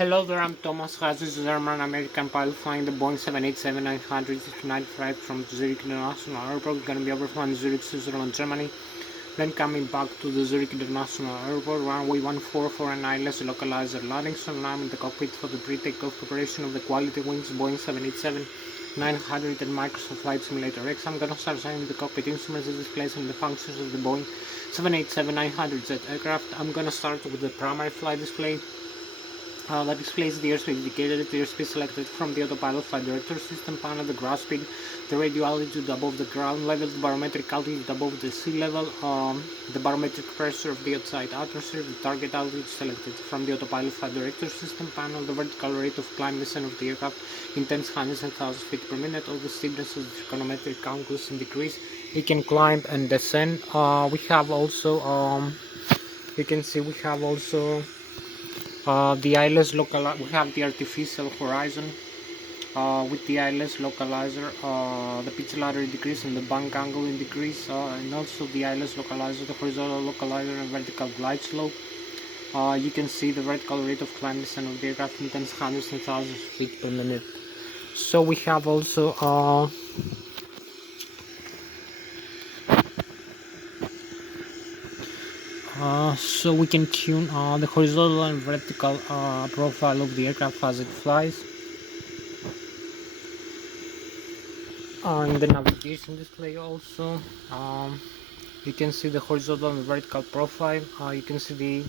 Hello there, I'm Thomas Hatsios, German American pilot flying the Boeing 787-900 tonight flight from Zurich International Airport. Gonna be overflying Zurich, Switzerland, Germany. Then coming back to the Zurich International Airport, runway 14 for an ILS localizer landing. So now I'm in the cockpit for the pre-takeoff preparation of the quality wings Boeing 787-900 and Microsoft Flight Simulator X. I'm gonna start signing the cockpit instruments as displays and the functions of the Boeing 787-900 aircraft. I'm gonna start with the primary flight display. That displays the airspeed indicated, the airspeed selected from the autopilot flight director system panel, the ground speed, the radio altitude above the ground level, the barometric altitude above the sea level, the barometric pressure of the outside atmosphere, the target altitude selected from the autopilot flight director system panel, the vertical rate of climb descent of the aircraft in tens, hundreds and thousands feet per minute, all the steepness of the trigonometric calculus in degrees. It can climb and descend. We have also, you can see we have also the ILS localizer. We have the artificial horizon with the ILS localizer, the pitch ladder decrease and the bank angle in decrease, and also the ILS localizer, the horizontal localizer and vertical glide slope. You can see the vertical rate of climb descent of the aircraft in tens, hundreds and thousands feet per minute. So we have also so we can tune the horizontal and vertical profile of the aircraft as it flies. In the navigation display also, you can see the horizontal and vertical profile. You can see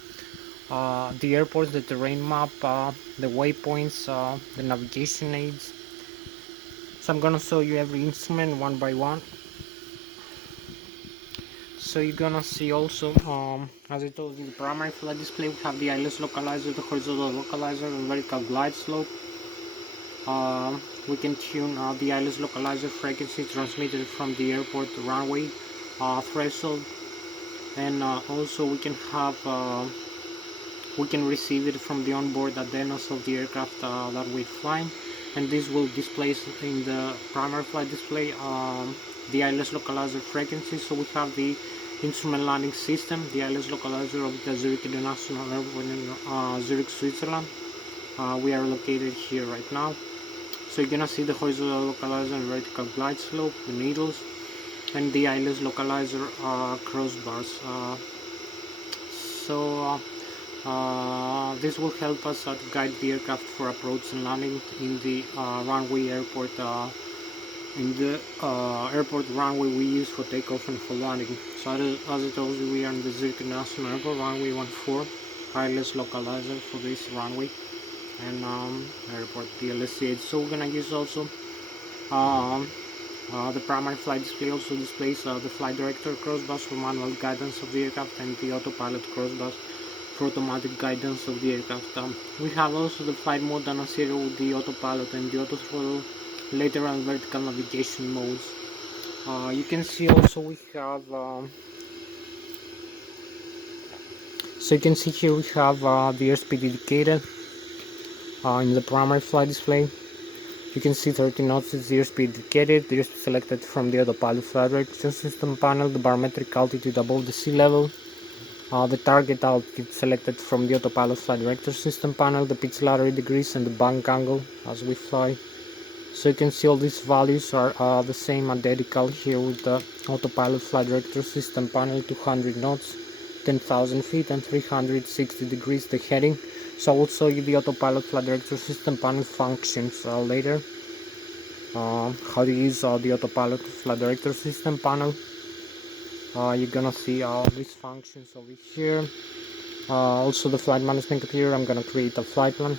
the airports, the terrain map, the waypoints, the navigation aids. So I'm gonna show you every instrument one by one. So you're gonna see also, as I told you, the primary flight display. We have the ILS localizer, the horizontal localizer, and vertical glide slope. We can tune the ILS localizer frequency transmitted from the airport runway threshold, and also we can have we can receive it from the onboard antennas of the aircraft that we're flying, and this will display in the primary flight display the ILS localizer frequency. So we have the instrument landing system, the ILS localizer of the Zurich International Airport in Zurich, Switzerland. We are located here right now. So you're gonna see the horizontal localizer and vertical glide slope, the needles, and the ILS localizer crossbars. This will help us to guide the aircraft for approach and landing in the runway airport, in the airport runway we use for takeoff and for landing. So as I told you, we are in the Zurich International Airport, runway 14, ILS localizer for this runway, and airport the Lszh. So we're gonna use also the primary flight display also displays the flight director crossbars for manual guidance of the aircraft and the autopilot crossbars for automatic guidance of the aircraft. We have also the flight mode associated with the autopilot and the auto throttle, lateral and vertical navigation modes. You can see also we have so you can see here we have the airspeed indicated in the primary flight display. You can see 30 knots is the airspeed indicated, the airspeed selected from the autopilot flight direction system panel, the barometric altitude above the sea level, the target altitude selected from the autopilot flight director system panel, the pitch ladder degrees and the bank angle as we fly. So you can see all these values are the same, identical here with the autopilot flight director system panel, 200 knots, 10,000 feet and 360 degrees the heading. So I will show you the autopilot flight director system panel functions later. How to use the autopilot flight director system panel. You're gonna see all these functions over here. Also the flight management computer. I'm gonna create a flight plan.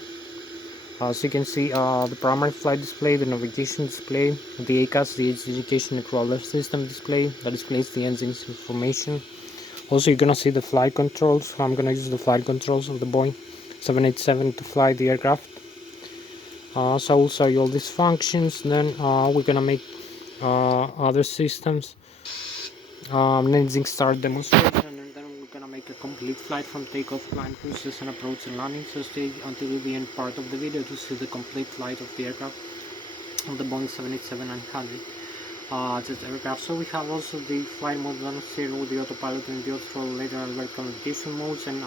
So you can see the primary flight display, the navigation display, the ACAS, the Age Education Controller System display that displays the engine's information. Also you're gonna see the flight controls. So I'm gonna use the flight controls of the Boeing 787 to fly the aircraft. So I will show you all these functions. Then we're gonna make other systems. Landing start demonstration, and then we're gonna make a complete flight from takeoff, climb, cruises, and approach and landing. So stay until the end part of the video to see the complete flight of the aircraft, of the Boeing 787-900 jet aircraft. So we have also the flight mode here with the autopilot and the auto throttle, lateral vertical navigation modes, and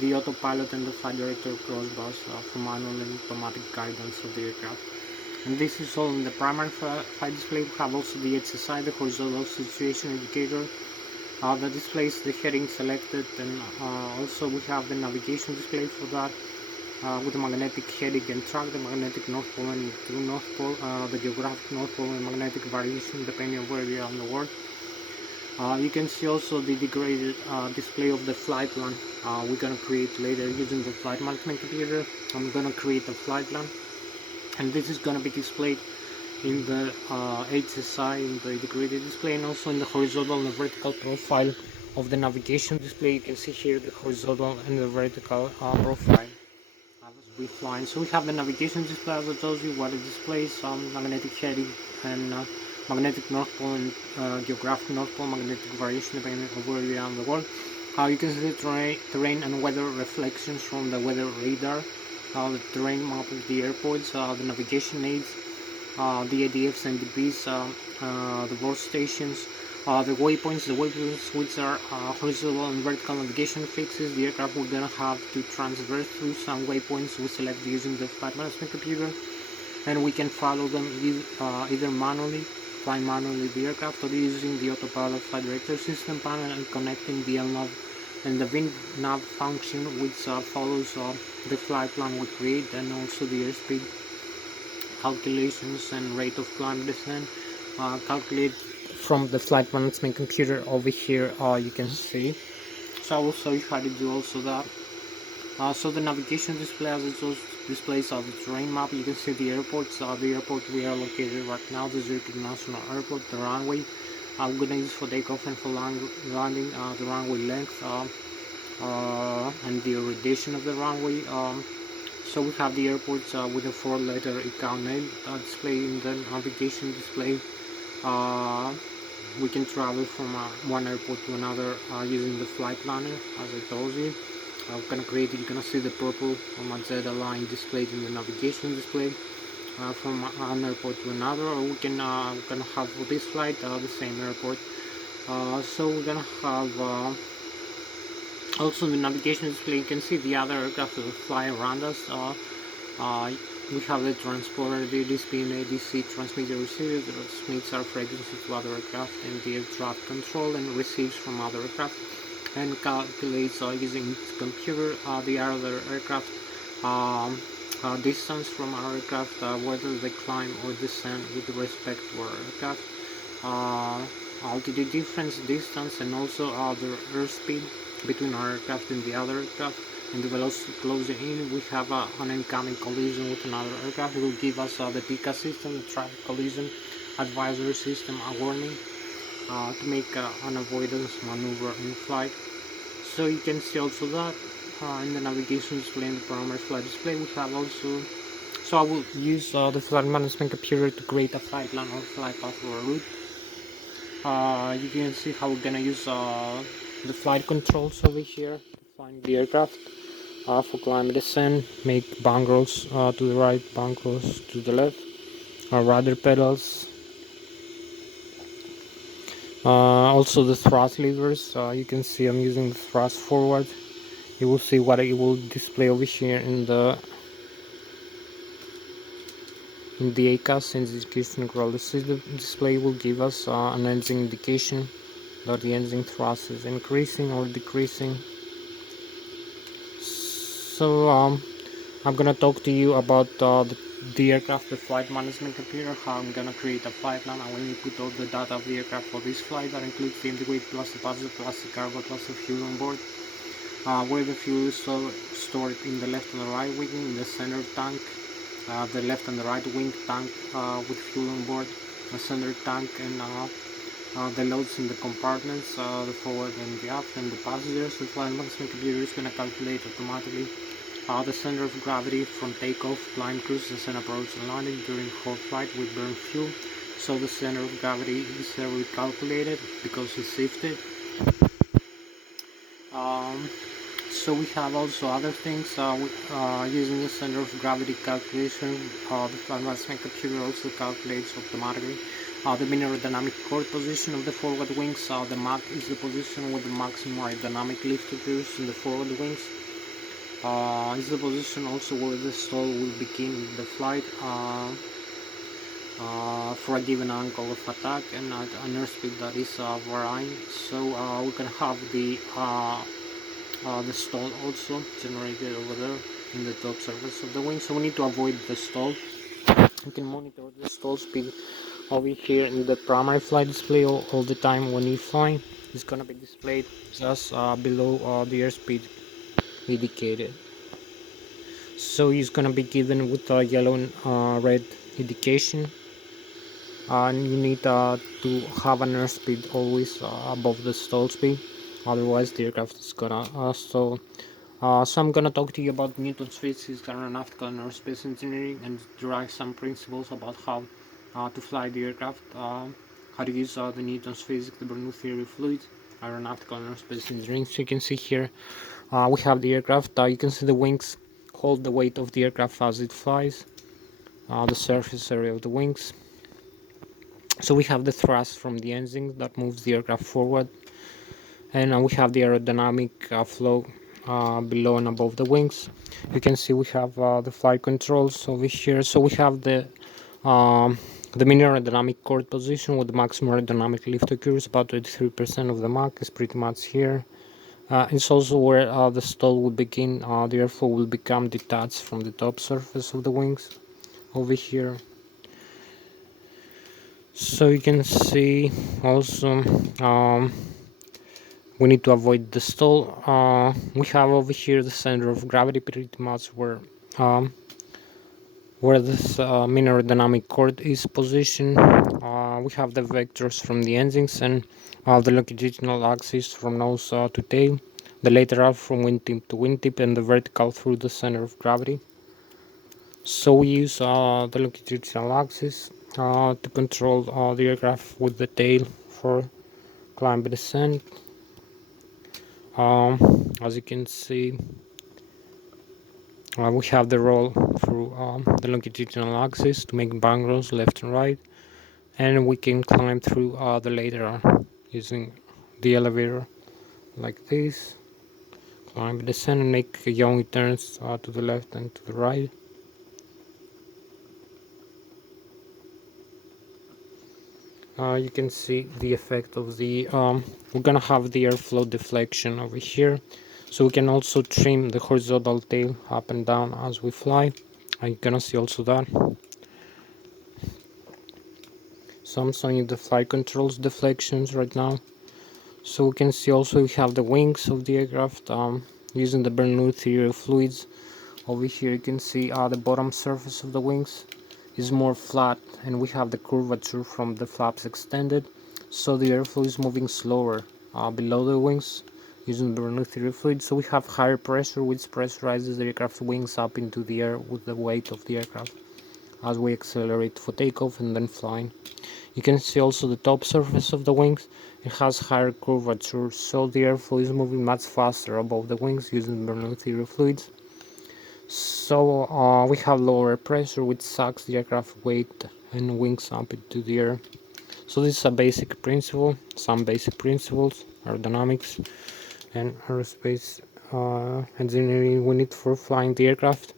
the autopilot and the flight director crossbars for manual and automatic guidance of the aircraft. And this is all in the primary flight display. We have also the HSI, the horizontal situation indicator, that displays the heading selected, and also we have the navigation display for that, with the magnetic heading and track, the magnetic north pole and true north pole, the geographic north pole and magnetic variation depending on where we are in the world. You can see also the degraded display of the flight plan we're gonna create later using the flight management computer. I'm gonna create a flight plan, and this is gonna be displayed in the HSI, in the degraded display, and also in the horizontal and the vertical profile of the navigation display. You can see here the horizontal and the vertical profile as we fly. So we have the navigation display, as I told you, what it displays, magnetic heading and magnetic north pole and geographic north pole, magnetic variation depending on where you are in the world. You can see the terrain and weather reflections from the weather radar, the terrain map of the airports, the navigation aids, the ADFs and DBs, the world stations, the waypoints which are horizontal and vertical navigation fixes. The aircraft we're gonna have to transverse through some waypoints we select using the flight management computer, and we can follow them either manually, fly manually the aircraft, or using the autopilot flight director system panel and connecting the LNAV and the VNAV function, which follows the flight plan we create, and also the airspeed calculations and rate of climb descent calculate from the flight management computer over here. You can see, so I will show you how to do also that. So the navigation display, as it displays the terrain map. You can see the airports, the airport we are located right now, the Zurich International Airport, the runway I'm gonna use for takeoff and for landing, the runway length, and the orientation of the runway. So we have the airports with a 4-letter account name display in the navigation display. We can travel from one airport to another using the flight planner, as I told you. I'm gonna create it. You're gonna see the purple or magenta line displayed in the navigation display from one airport to another, or we're gonna have for this flight the same airport. So we're gonna have also the navigation display. You can see the other aircraft that fly around us. We have the transporter, the DSP and ADC transmitter receiver that transmits our frequency to other aircraft, and the air traffic control and receives from other aircraft, and calculates using its computer the other aircraft distance from our aircraft, whether they climb or descend with respect to our aircraft, altitude difference, distance, and also the airspeed between our aircraft and the other aircraft, and the velocity closing in. We have an incoming collision with another aircraft. It will give us the TICA system, the traffic collision advisory system, a warning to make an avoidance maneuver in flight. So you can see also that in the navigation display, in the primary flight display, we have also. So I will use the flight management computer to create a flight plan or flight path or a route. You can see how we're gonna use the flight controls over here to find the aircraft. For climb descent, make bank rolls to the right, bank rolls to the left, rudder pedals. Also the thrust levers. You can see I'm using the thrust forward. You will see what it will display over here in the ACAS, in the execution control. The display will give us an engine indication that the engine thrust is increasing or decreasing. So I'm gonna talk to you about the aircraft, the flight management computer, how I'm gonna create a flight plan, and when you put all the data of the aircraft for this flight, that includes the empty weight plus the passenger plus the cargo plus the fuel on board, where the fuel is stored in the left and the right wing, in the center tank, the left and the right wing tank with fuel on board, the center tank, and the loads in the compartments, the forward and the aft, and the passengers. The flight management computer is going to calculate automatically the center of gravity from takeoff, climb, cruise, descent, approach, and landing during whole flight with burn fuel. So the center of gravity is recalculated because it's shifted. So we have also other things using the center of gravity calculation. The flight management computer also calculates automatically the minimum aerodynamic chord position of the forward wings. The MAC is the position with the maximum aerodynamic lift occurs in the forward wings. is the position also where the stall will begin the flight for a given angle of attack and at an airspeed that is varying. So we can have the stall also generated over there in the top surface of the wing. So we need to avoid the stall. You can monitor the stall speed over here in the primary flight display all the time when you fly. It's gonna be displayed just below the airspeed indicated. So it's gonna be given with a yellow and red indication, and you need to have an airspeed always above the stall speed, otherwise the aircraft is gonna stall. So I'm gonna talk to you about Newton's physics, aeronautical and aerospace engineering, and derive some principles about how to fly the aircraft, how to use the Newton's physics, the Bernoulli theory of fluids, aeronautical and aerospace engineering. So you can see here we have the aircraft. You can see the wings hold the weight of the aircraft as it flies, the surface area of the wings. So we have the thrust from the engine that moves the aircraft forward, and we have the aerodynamic flow below and above the wings. You can see we have the flight controls over here. So we have the mean aerodynamic chord position with the maximum aerodynamic lift occurs about 23% of the Mach is pretty much here. It's also where the stall will begin. The airflow will become detached from the top surface of the wings over here. So you can see also we need to avoid the stall. We have over here the center of gravity pretty much where this mean aerodynamic chord is positioned. We have the vectors from the engines and the longitudinal axis from nose to tail, the lateral from wingtip to wingtip, and the vertical through the center of gravity. So we use the longitudinal axis to control the aircraft with the tail for climb and descent. As you can see, we have the roll through the longitudinal axis to make bank rolls left and right, and we can climb through the lateral using the elevator like this, climb and descend, and make young turns to the left and to the right. You can see the effect of the we're gonna have the airflow deflection over here, so we can also trim the horizontal tail up and down as we fly. You're gonna see also that. So I'm showing you the flight controls deflections right now. So we can see also we have the wings of the aircraft using the Bernoulli theory of fluids. Over here you can see the bottom surface of the wings is more flat, and we have the curvature from the flaps extended, so the airflow is moving slower below the wings using the Bernoulli theory of fluids. So we have higher pressure, which pressurizes the aircraft's wings up into the air with the weight of the aircraft as we accelerate for takeoff and then flying. You can see also the top surface of the wings. It has higher curvature, so the airflow is moving much faster above the wings using the Bernoulli theory of fluids. So we have lower pressure, which sucks the aircraft weight and wings up into the air. So this is a basic principle, some basic principles, aerodynamics and aerospace engineering we need for flying the aircraft,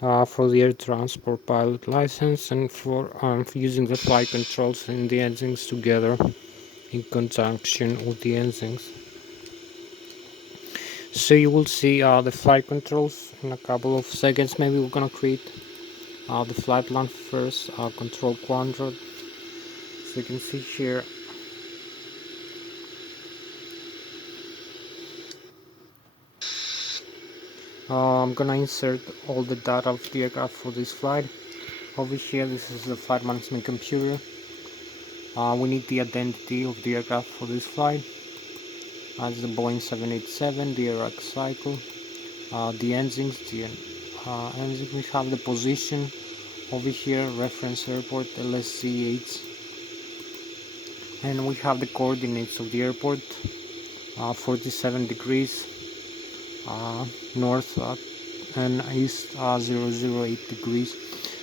for the air transport pilot license, and for using the flight controls in the engines together in conjunction with the engines. So you will see the flight controls in a couple of seconds. Maybe we're gonna create the flight plan first, control quadrant. So you can see here I'm gonna insert all the data of the aircraft for this flight. Over here, this is the flight management computer. We need the identity of the aircraft for this flight. That's the Boeing 787, the Iraq cycle, the engines, engine. We have the position over here, reference airport Lszh, and we have the coordinates of the airport, 47 degrees north and east, 008 degrees.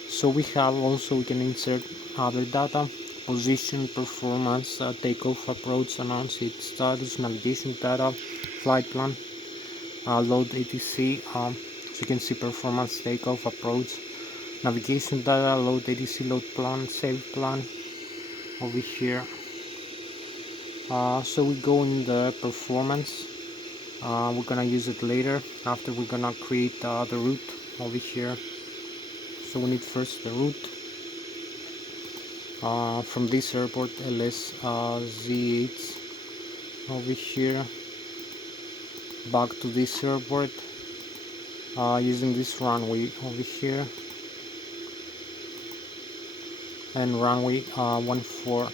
So we have also, we can insert other data: position, performance, takeoff, approach, announce its status, navigation data, flight plan. load ATC, so you can see performance, takeoff, approach, navigation data, load ATC, load plan, save plan over here. So we go in the performance. We're gonna use it later after we're gonna create the route over here. So we need first the route from this airport, Lszh over here, back to this airport using this runway over here, and runway 14,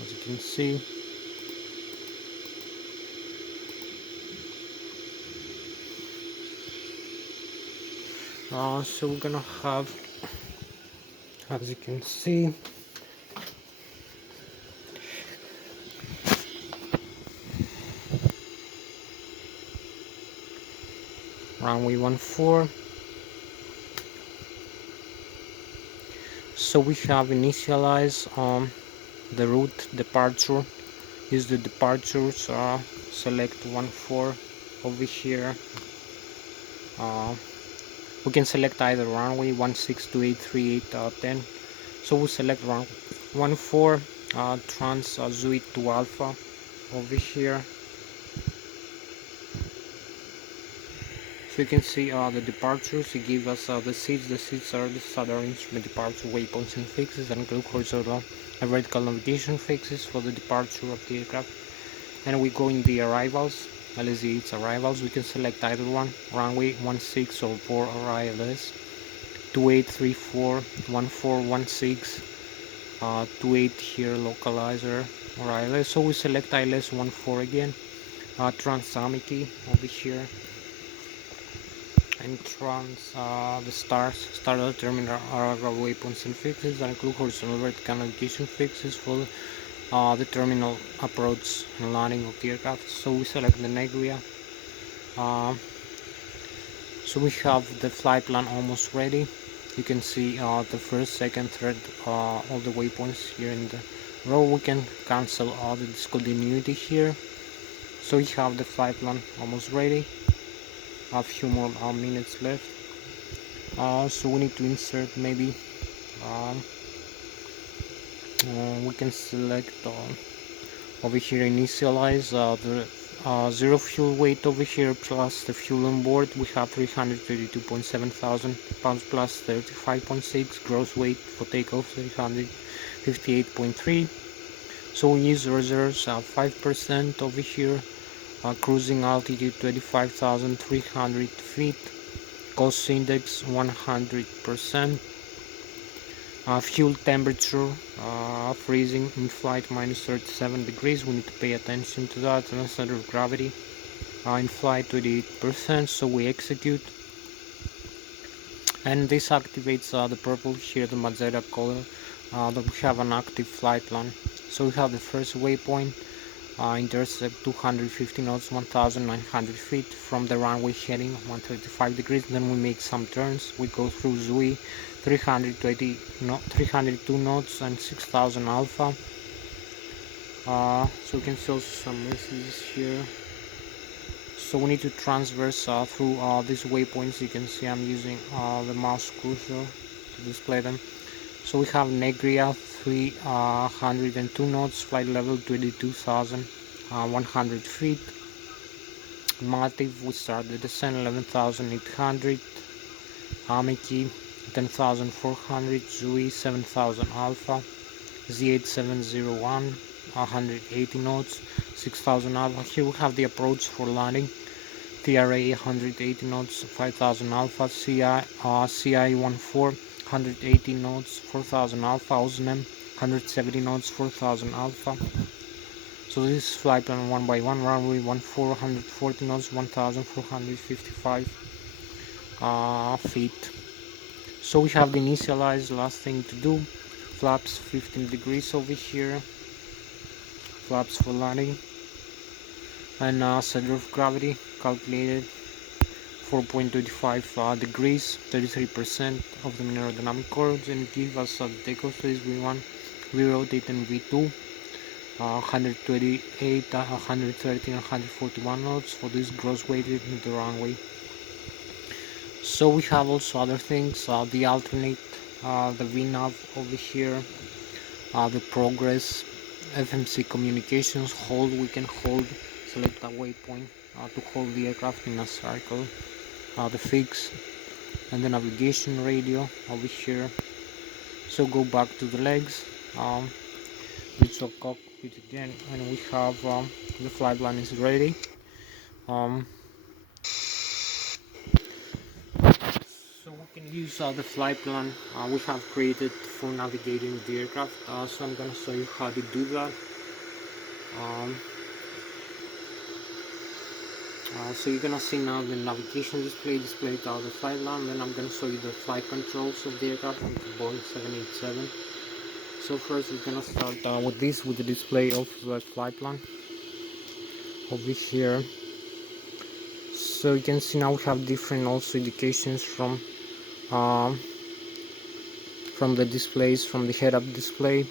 as you can see. So we're gonna have, as you can see, runway 14. So we have initialized the route departure. Use the departures, select 14 over here. We can select either runway 16, 28, 38, 10. So we select runway 14, trans Zui to Alpha over here. So you can see the departures. It gives us the seats. The seats are the standard instrument departure waypoints and fixes, and include horizontal and vertical navigation fixes for the departure of the aircraft. And we go in the arrivals, Lszh arrivals. We can select either one, runway 16 or 4 or ILS, 2834, 1416, 28 here localizer or ILS. So we select ILS 14 again, Transamity over here, and trans the starter terminal arrival waypoints and fixes that include horizontal vertical navigation fixes for the terminal approach and landing of the aircraft. So we select the Negria. So we have the flight plan almost ready. You can see the first, second, third, all the waypoints here in the row. We can cancel all the discontinuity here. So we have the flight plan almost ready. A few more minutes left. So we need to insert maybe we can select over here initialize the zero fuel weight over here plus the fuel on board. We have 332.7 thousand pounds plus 35.6 gross weight for takeoff 358.3. So we use reserves 5% over here. Cruising altitude 25,300 feet, cost index 100%, fuel temperature freezing in flight minus 37 degrees. We need to pay attention to that. And center of gravity in flight 28%. So we execute, and this activates the purple here, the magenta color, that we have an active flight plan. So we have the first waypoint. Intercept 250 knots, 1,900 feet from the runway heading 135 degrees. Then we make some turns. We go through Zui, 302 knots and 6,000 alpha. So we can see also some messages here. So we need to transverse through these waypoints. You can see I'm using the mouse cursor to display them. So we have Negria 302 knots, flight level 22,100 feet. Maldives, we start the descent 11,800. Amiki 10,400. Zui 7,000 alpha. Z8701 180 knots, 6,000 alpha. Here we have the approach for landing. TRA 180 knots, 5,000 alpha. CI 14 180 knots, 4,000 alpha. Osnem 170 knots, 4,000 alpha. So this is flight plan one by one. Runway 14 140 knots, 1,455 feet. So we have the initialized. Last thing to do, flaps 15 degrees over here, flaps for landing, and center of gravity calculated 4.25 degrees, 33% of the aerodynamic coordinates, and give us the takeoff phase V1, V rotate and V2. 128, 113, 141 knots for this gross weighted in the runway. So we have also other things, the alternate, the VNAV over here, the progress, FMC communications, hold, we can hold, select a waypoint to hold the aircraft in a circle, the fix, and the navigation radio over here. So go back to the legs, visual cockpit again, and we have the flight plan is ready. So we can use the flight plan we have created for navigating the aircraft. So I'm gonna show you how to do that. So you're gonna see now the navigation display displayed the flight plan. Then I'm gonna show you the flight controls of the aircraft with the Boeing 787. So first we're gonna start with the display of the flight plan over here. So you can see now we have different also indications from the displays, from the head-up display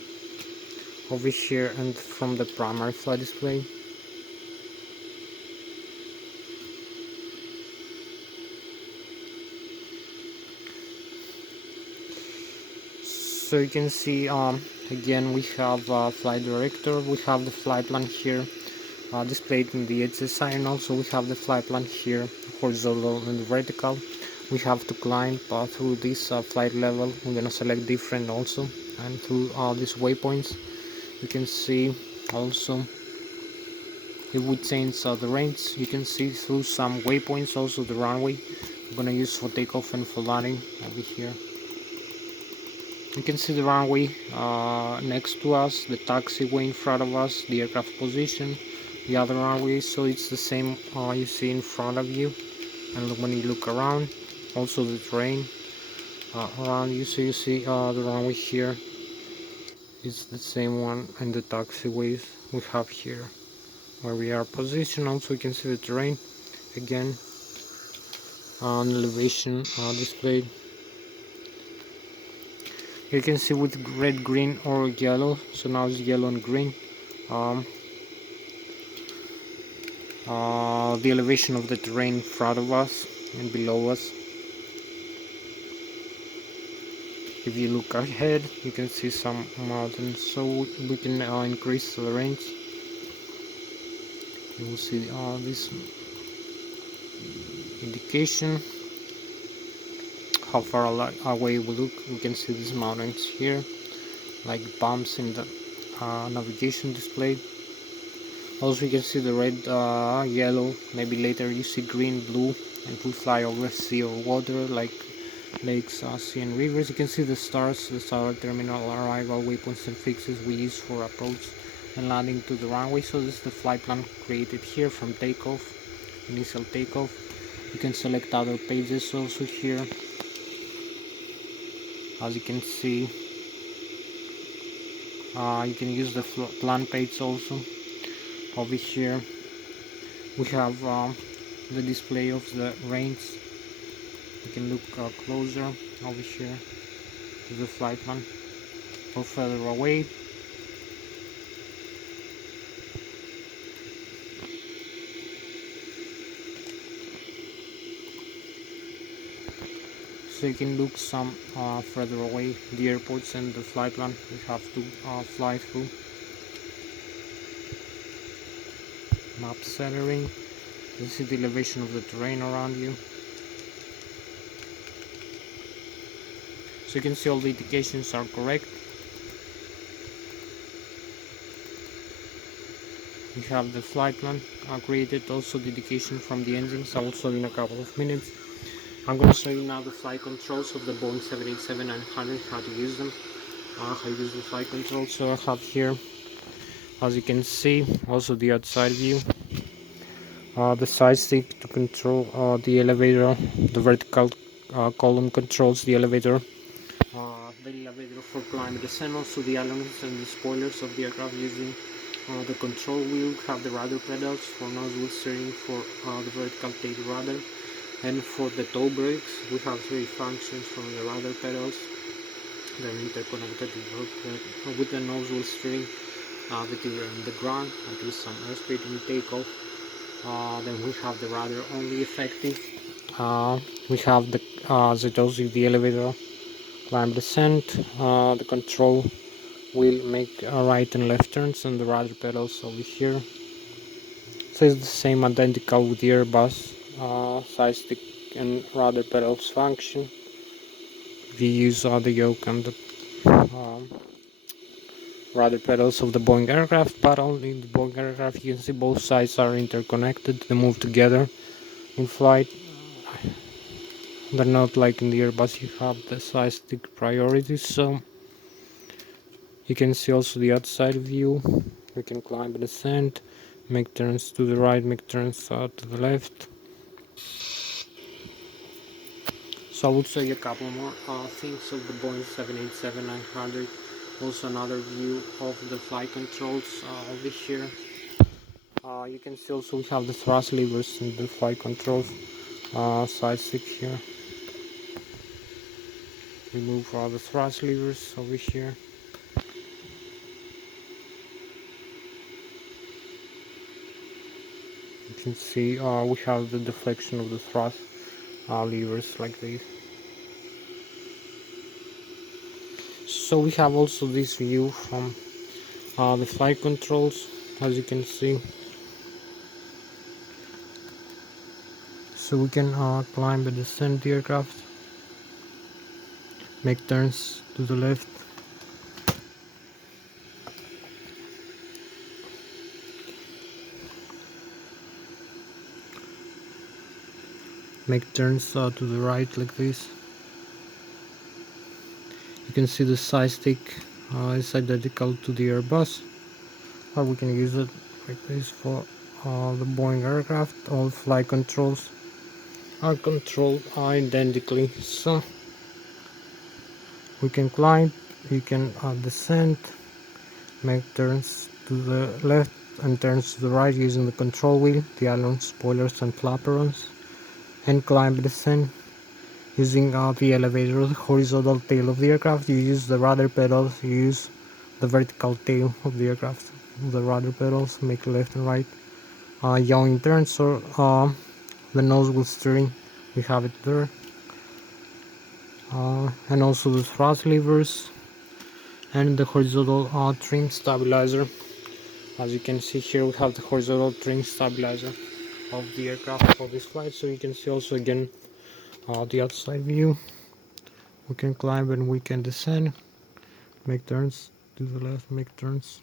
over here and from the primary flight display. So you can see again we have flight director, we have the flight plan here displayed in the HSI, and also we have the flight plan here horizontal and vertical. We have to climb through this flight level. We're gonna select different also, and through these waypoints you can see also if we change the range, you can see through some waypoints also the runway we're gonna use for takeoff and for landing over here. You can see the runway next to us, the taxiway in front of us, the aircraft position, the other runway, so it's the same you see in front of you. And when you look around, also the terrain around you, so you see the runway here is the same one, and the taxiways we have here where we are positioned. Also you can see the terrain again on elevation displayed. You can see with red, green or yellow, so now it's yellow and green, the elevation of the terrain in front of us and below us. If you look ahead you can see some mountains, so we can increase the range. You will see this indication, how far away we look. We can see these mountains here like bumps in the navigation display. Also you can see the red, yellow, maybe later you see green, blue, and we fly over sea or water like lakes, sea and rivers. You can see the stars, the star terminal, arrival, waypoints and fixes we use for approach and landing to the runway. So this is the flight plan created here from takeoff, initial takeoff. You can select other pages also here. As you can see, you can use the plan page also. Over here we have the display of the range. You can look closer over here to the flight plan or further away. So you can look some further away, the airports and the flight plan we have to fly through. Map centering. This is the elevation of the terrain around you. So you can see all the indications are correct. We have the flight plan created, also the indication from the engines. I will show you in a couple of minutes. I'm going to show you now the flight controls of the Boeing 787-900, how to use them, how to use the flight controls. So I have here, as you can see, also the outside view, the side stick to control the elevator, the vertical column controls the elevator for climb and descent, also the ailerons and the spoilers of the aircraft using the control wheel. Have the rudder pedals for nozzle steering for the vertical tail rudder. And for the toe brakes, we have three functions from the rudder pedals. They're interconnected with the nozzle steering with either in the ground, at least some airspeed in takeoff. Then we have the rudder only effective. We have the, as I told you, the elevator, climb, descent. The control will make right and left turns, and the rudder pedals over here. So it's the same, identical with the Airbus. Side stick and rudder pedals function. We use the yoke and the rudder pedals of the Boeing aircraft, but only in the Boeing aircraft you can see both sides are interconnected. They move together in flight. They're not like in the Airbus, you have the side stick priority. So you can see also the outside view. We can climb and descend, make turns to the right, make turns to the left. So I would say a couple more things of the Boeing 787-900. Also another view of the flight controls over here. You can see also we have the thrust levers in the flight controls. Side stick here. We move the thrust levers over here. You can see we have the deflection of the thrust levers like this. So we have also this view from the flight controls, as you can see. So we can climb and descend the aircraft, make turns to the left, make turns to the right like this. You can see the side stick is identical to the Airbus, or we can use it like this for the Boeing aircraft. All flight controls are controlled identically. So we can climb, we can descend, make turns to the left and turns to the right using the control wheel, the ailerons, spoilers and flaperons, and climb and descend using the elevator, the horizontal tail of the aircraft. You use the rudder pedals, you use the vertical tail of the aircraft. The rudder pedals make left and right yawing turns, or the nose with steering, we have it there. And also the thrust levers and the horizontal trim stabilizer. As you can see here, we have the horizontal trim stabilizer of the aircraft for this flight. So you can see also again the outside view. We can climb and we can descend, make turns to the left, make turns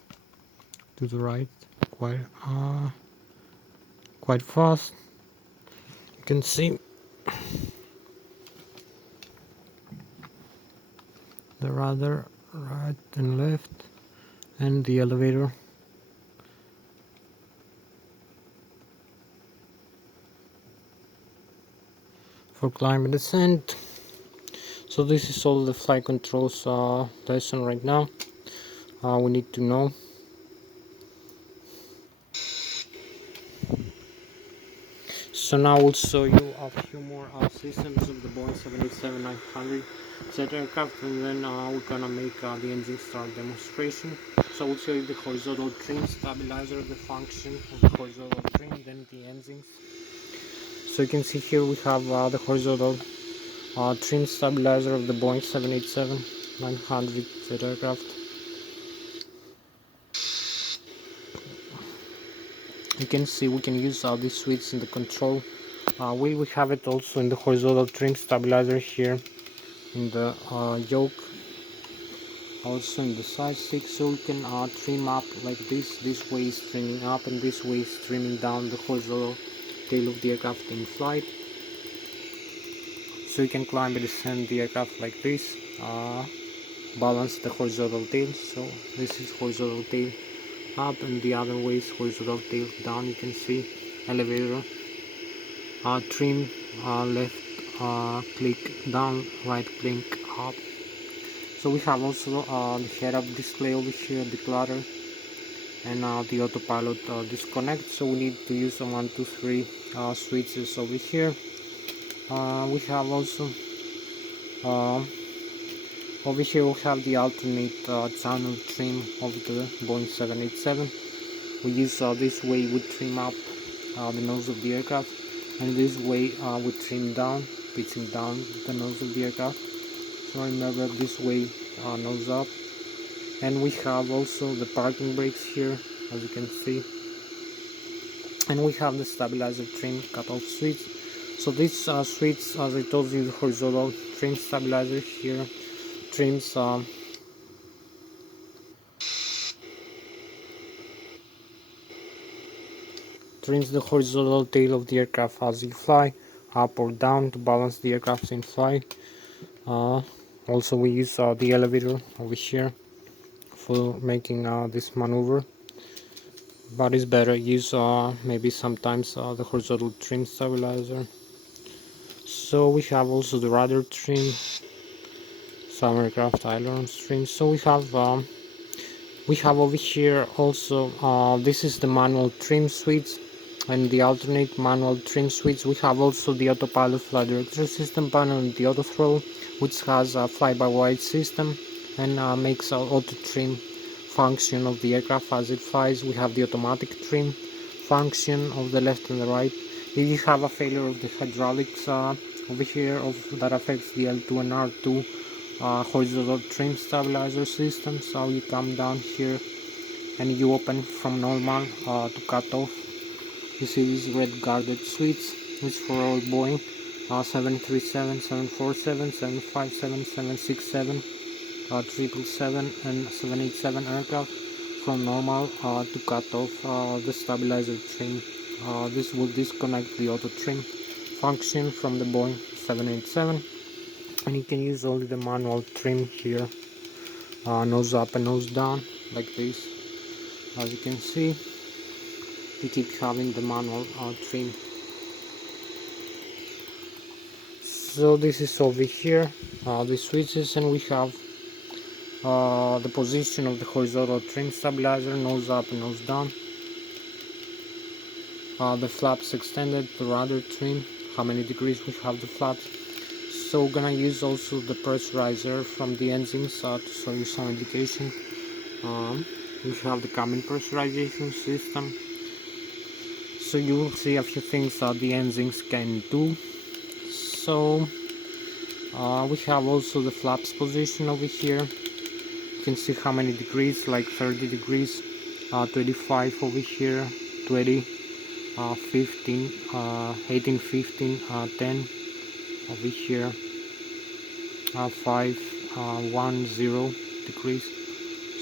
to the right, quite fast. You can see the rudder right and left, and the elevator. For climb and descent. So this is all the flight controls lesson right now. We need to know. So now we'll show you a few more systems of the Boeing 787-900 jet aircraft, and then we're gonna make the engine start demonstration. So we'll show you the horizontal trim stabilizer, the function of the horizontal trim, then the engines. So you can see here we have the horizontal trim stabilizer of the Boeing 787-900 jet aircraft. You can see we can use these switches in the control wheel. We have it also in the horizontal trim stabilizer here in the yoke, also in the side stick. So we can trim up like this way is trimming up and this way is trimming down the horizontal tail of the aircraft in flight. So you can climb and descend the aircraft like this, balance the horizontal tail. So this is horizontal tail up and the other way is horizontal tail down. You can see elevator, trim, left click down, right click up. So we have also the head-up display over here, the clutter, and the autopilot disconnect. So we need to use 1, 2, 3 switches over here. We have also Over here we have the alternate channel trim of the Boeing 787. We use this way we trim up the nose of the aircraft, and this way we trim down, pitching down the nose of the aircraft. So remember, this way nose up. And we have also the parking brakes here, as you can see, and we have the stabilizer trim cutoff switch. So these switch, as I told you, the horizontal trim stabilizer here trims trims the horizontal tail of the aircraft as you fly, up or down, to balance the aircraft in flight. Also we use the elevator over here for making this maneuver, but it's better use maybe sometimes the horizontal trim stabilizer. So we have also the rudder trim, some aircraft ailerons trim. So we have over here also this is the manual trim switch, and the alternate manual trim switch. We have also the autopilot flight director system panel and the auto throttle, which has a fly-by-wire system and makes auto trim function of the aircraft as it flies. We have the automatic trim function of the left and the right. If you have a failure of the hydraulics over here that affects the L2 and R2 horizontal trim stabilizer system, so you come down here and you open from normal to cut off. You see this red guarded switch, which for all Boeing 737, 747, 757, 767, 777 and 787 aircraft from normal to cut off the stabilizer trim. This will disconnect the auto trim function from the Boeing 787, and you can use only the manual trim here, nose up and nose down, like this. As you can see, you keep having the manual trim. So this is over here the switches, and we have the position of the horizontal trim stabilizer, nose up and nose down, the flaps extended, the rudder trim, how many degrees we have the flaps. So we're gonna use also the pressurizer from the engines to show you some indication. We have the cabin pressurization system, so you will see a few things that the engines can do. So we have also the flaps position over here. You can see how many degrees, like 30 degrees, 25 over here, 20, 15, 18, 15, 10 over here, 5, 1, 0 degrees.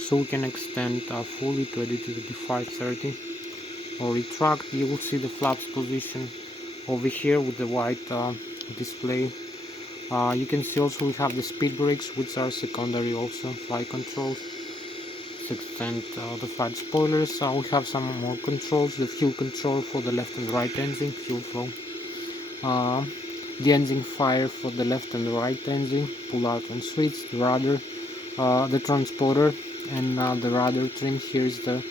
So we can extend fully 20 to 25, 30, or retract. You will see the flaps position over here with the white display. You can see also we have the speed brakes, which are secondary also flight controls to extend the flight spoilers. We have some more controls, the fuel control for the left and right engine, fuel flow, the engine fire for the left and the right engine, pull out and switch, the rudder, the transporter, and the rudder trim. Here is the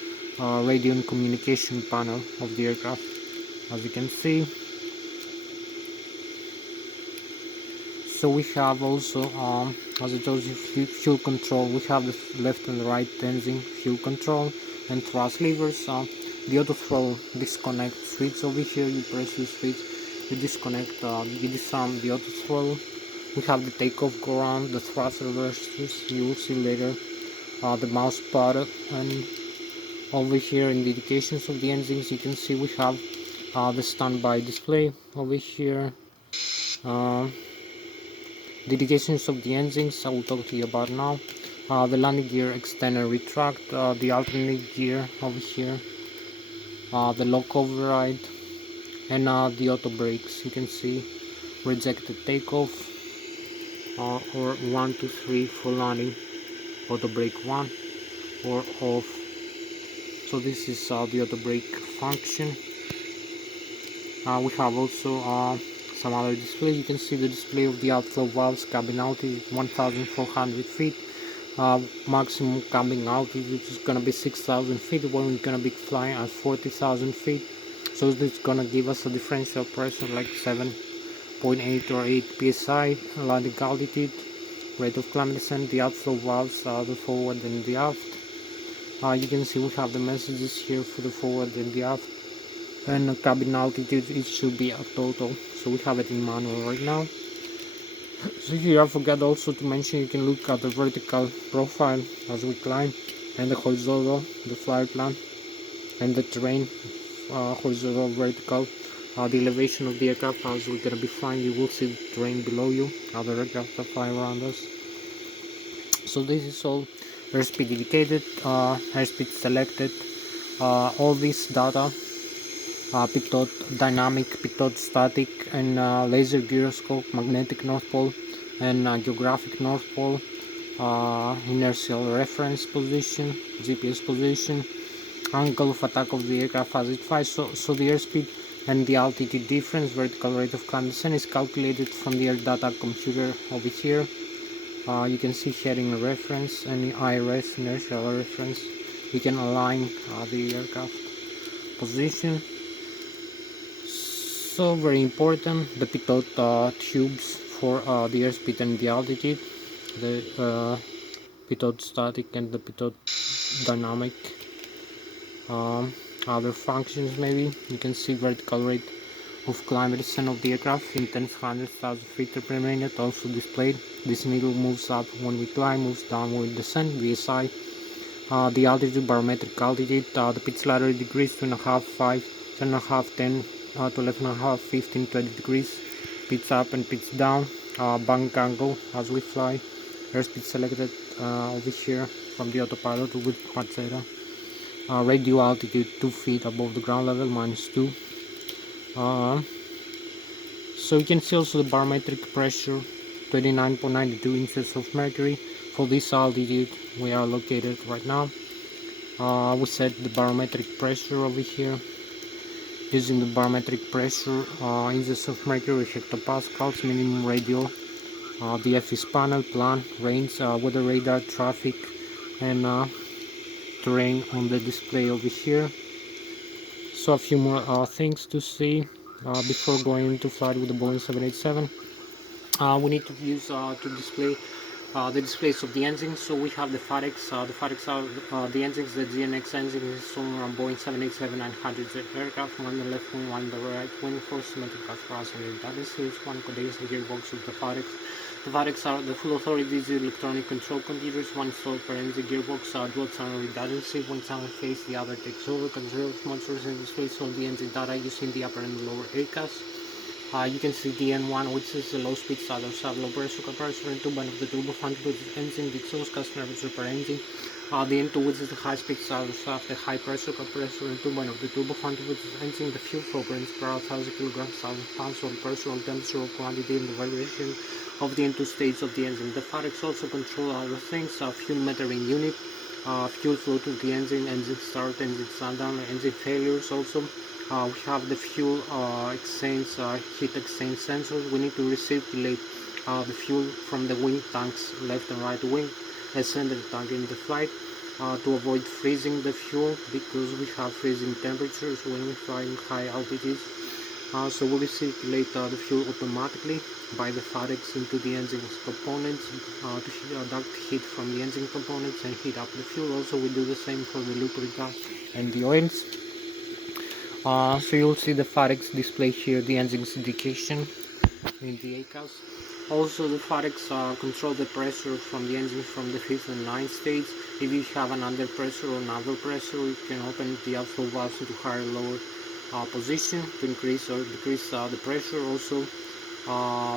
radio and communication panel of the aircraft, as you can see. So we have also, as I told you, fuel control. We have the left and the right engine fuel control and thrust levers. The auto throttle disconnect switch over here. You press the switch, you disconnect, you disarm the auto throttle. We have the takeoff go around, the thrust reversers. You will see later the mouse pad, and over here in the indications of the engines, you can see we have the standby display over here. The indications of the engines I will talk to you about now. The landing gear extend and retract, the alternate gear over here, the lock override, and the auto brakes. You can see rejected takeoff, or 1, 2, 3 for landing, auto brake 1, or off. So this is the auto brake function. We have also some other display. You can see the display of the outflow valves, cabin altitude 1,400 feet, maximum cabin altitude which is gonna be 6,000 feet when we're gonna be flying at 40,000 feet. So it's gonna give us a differential pressure like 7.8 or 8 psi landing altitude. rate of climb descent, the outflow valves, the forward and the aft. You can see we have the messages here for the forward and the aft, and cabin altitude, it should be a total, so we have it in manual right now. So here I forgot also to mention, you can look at the vertical profile as we climb, and the horizontal, the flight plan, and the terrain, horizontal, vertical, the elevation of the aircraft. As we're gonna be flying, you will see the terrain below you, other aircraft that fly around us. So this is all airspeed indicated, airspeed selected, all this data, pitot dynamic, pitot static, and laser gyroscope, magnetic north pole, and geographic north pole, inertial reference position, GPS position, angle of attack of the aircraft as it flies. So the airspeed and the altitude difference, vertical rate of climb descent, is calculated from the air data computer over here. You can see heading reference and IRS, inertial reference. You can align the aircraft position. So very important, the pitot tubes for the airspeed and the altitude, the pitot static and the pitot dynamic. Other functions, maybe you can see vertical rate of climb descent of the aircraft in tens of hundreds thousand feet per minute, also displayed. This needle moves up when we climb, moves down when we descend. VSI, the altitude, barometric altitude, the pitch ladder degrees, 2.5, 5, 10.5, 10, 12.5, 15, 20 degrees, pitch up and pitch down, bank angle as we fly, airspeed selected over here from the autopilot with Hatsios. Radio altitude 2 feet above the ground level, -2. So you can see also the barometric pressure, 29.92 inches of mercury. For this altitude we are located right now. We set the barometric pressure over here using the barometric pressure, inches of mercury, hectopascals, minimum radio, the FS panel, plan, range, weather radar, traffic, and terrain on the display over here. So a few more things to see before going into flight with the Boeing 787. We need to use to display the displays of the engines. So we have the FAREX. The FAREX are the engines, the GNX engines on Boeing 787-900 aircraft. One on the left wing, one on the right wing, 4 symmetrical thrust and redundancies, one condensing gearbox of the FAREX. The FAREX are the full authority electronic control computers, one installed per engine gearbox, dual channel redundancy, one channel face, the other takes over, controls motors and displays all the engine data using the upper and lower ACAS. You can see the N1, which is the low speed starter sub low pressure compressor, and turbine of the turbo fan, which is engine, the exhaust gas temperature per engine. The N2, which is the high speed starter sub, the high pressure compressor, and turbine of the turbo fan, which is engine, the fuel flow per per 1000 kilograms, 1000 pounds, or pressure, or temperature, or quantity, and the vibration of the N2 stage of the engine. The FAREX also control other things, fuel metering unit, fuel flow to the engine, engine start, engine shutdown, engine failures also. We have the fuel exchange, heat exchange sensors. We need to recirculate the fuel from the wing tanks, left and right wing, ascend the tank in the flight to avoid freezing the fuel, because we have freezing temperatures when we fly in high altitudes. So we recirculate the fuel automatically by the FAREX into the engine components to duct heat from the engine components and heat up the fuel. Also we do the same for the lubricant and the oils. So you'll see the FAREX display here, the engine's indication in the ACAS. Also the FAREX control the pressure from the engine from the 5th and 9th stage. If you have an under pressure or an over pressure, you can open the outflow valves into higher or lower position to increase or decrease the pressure. Also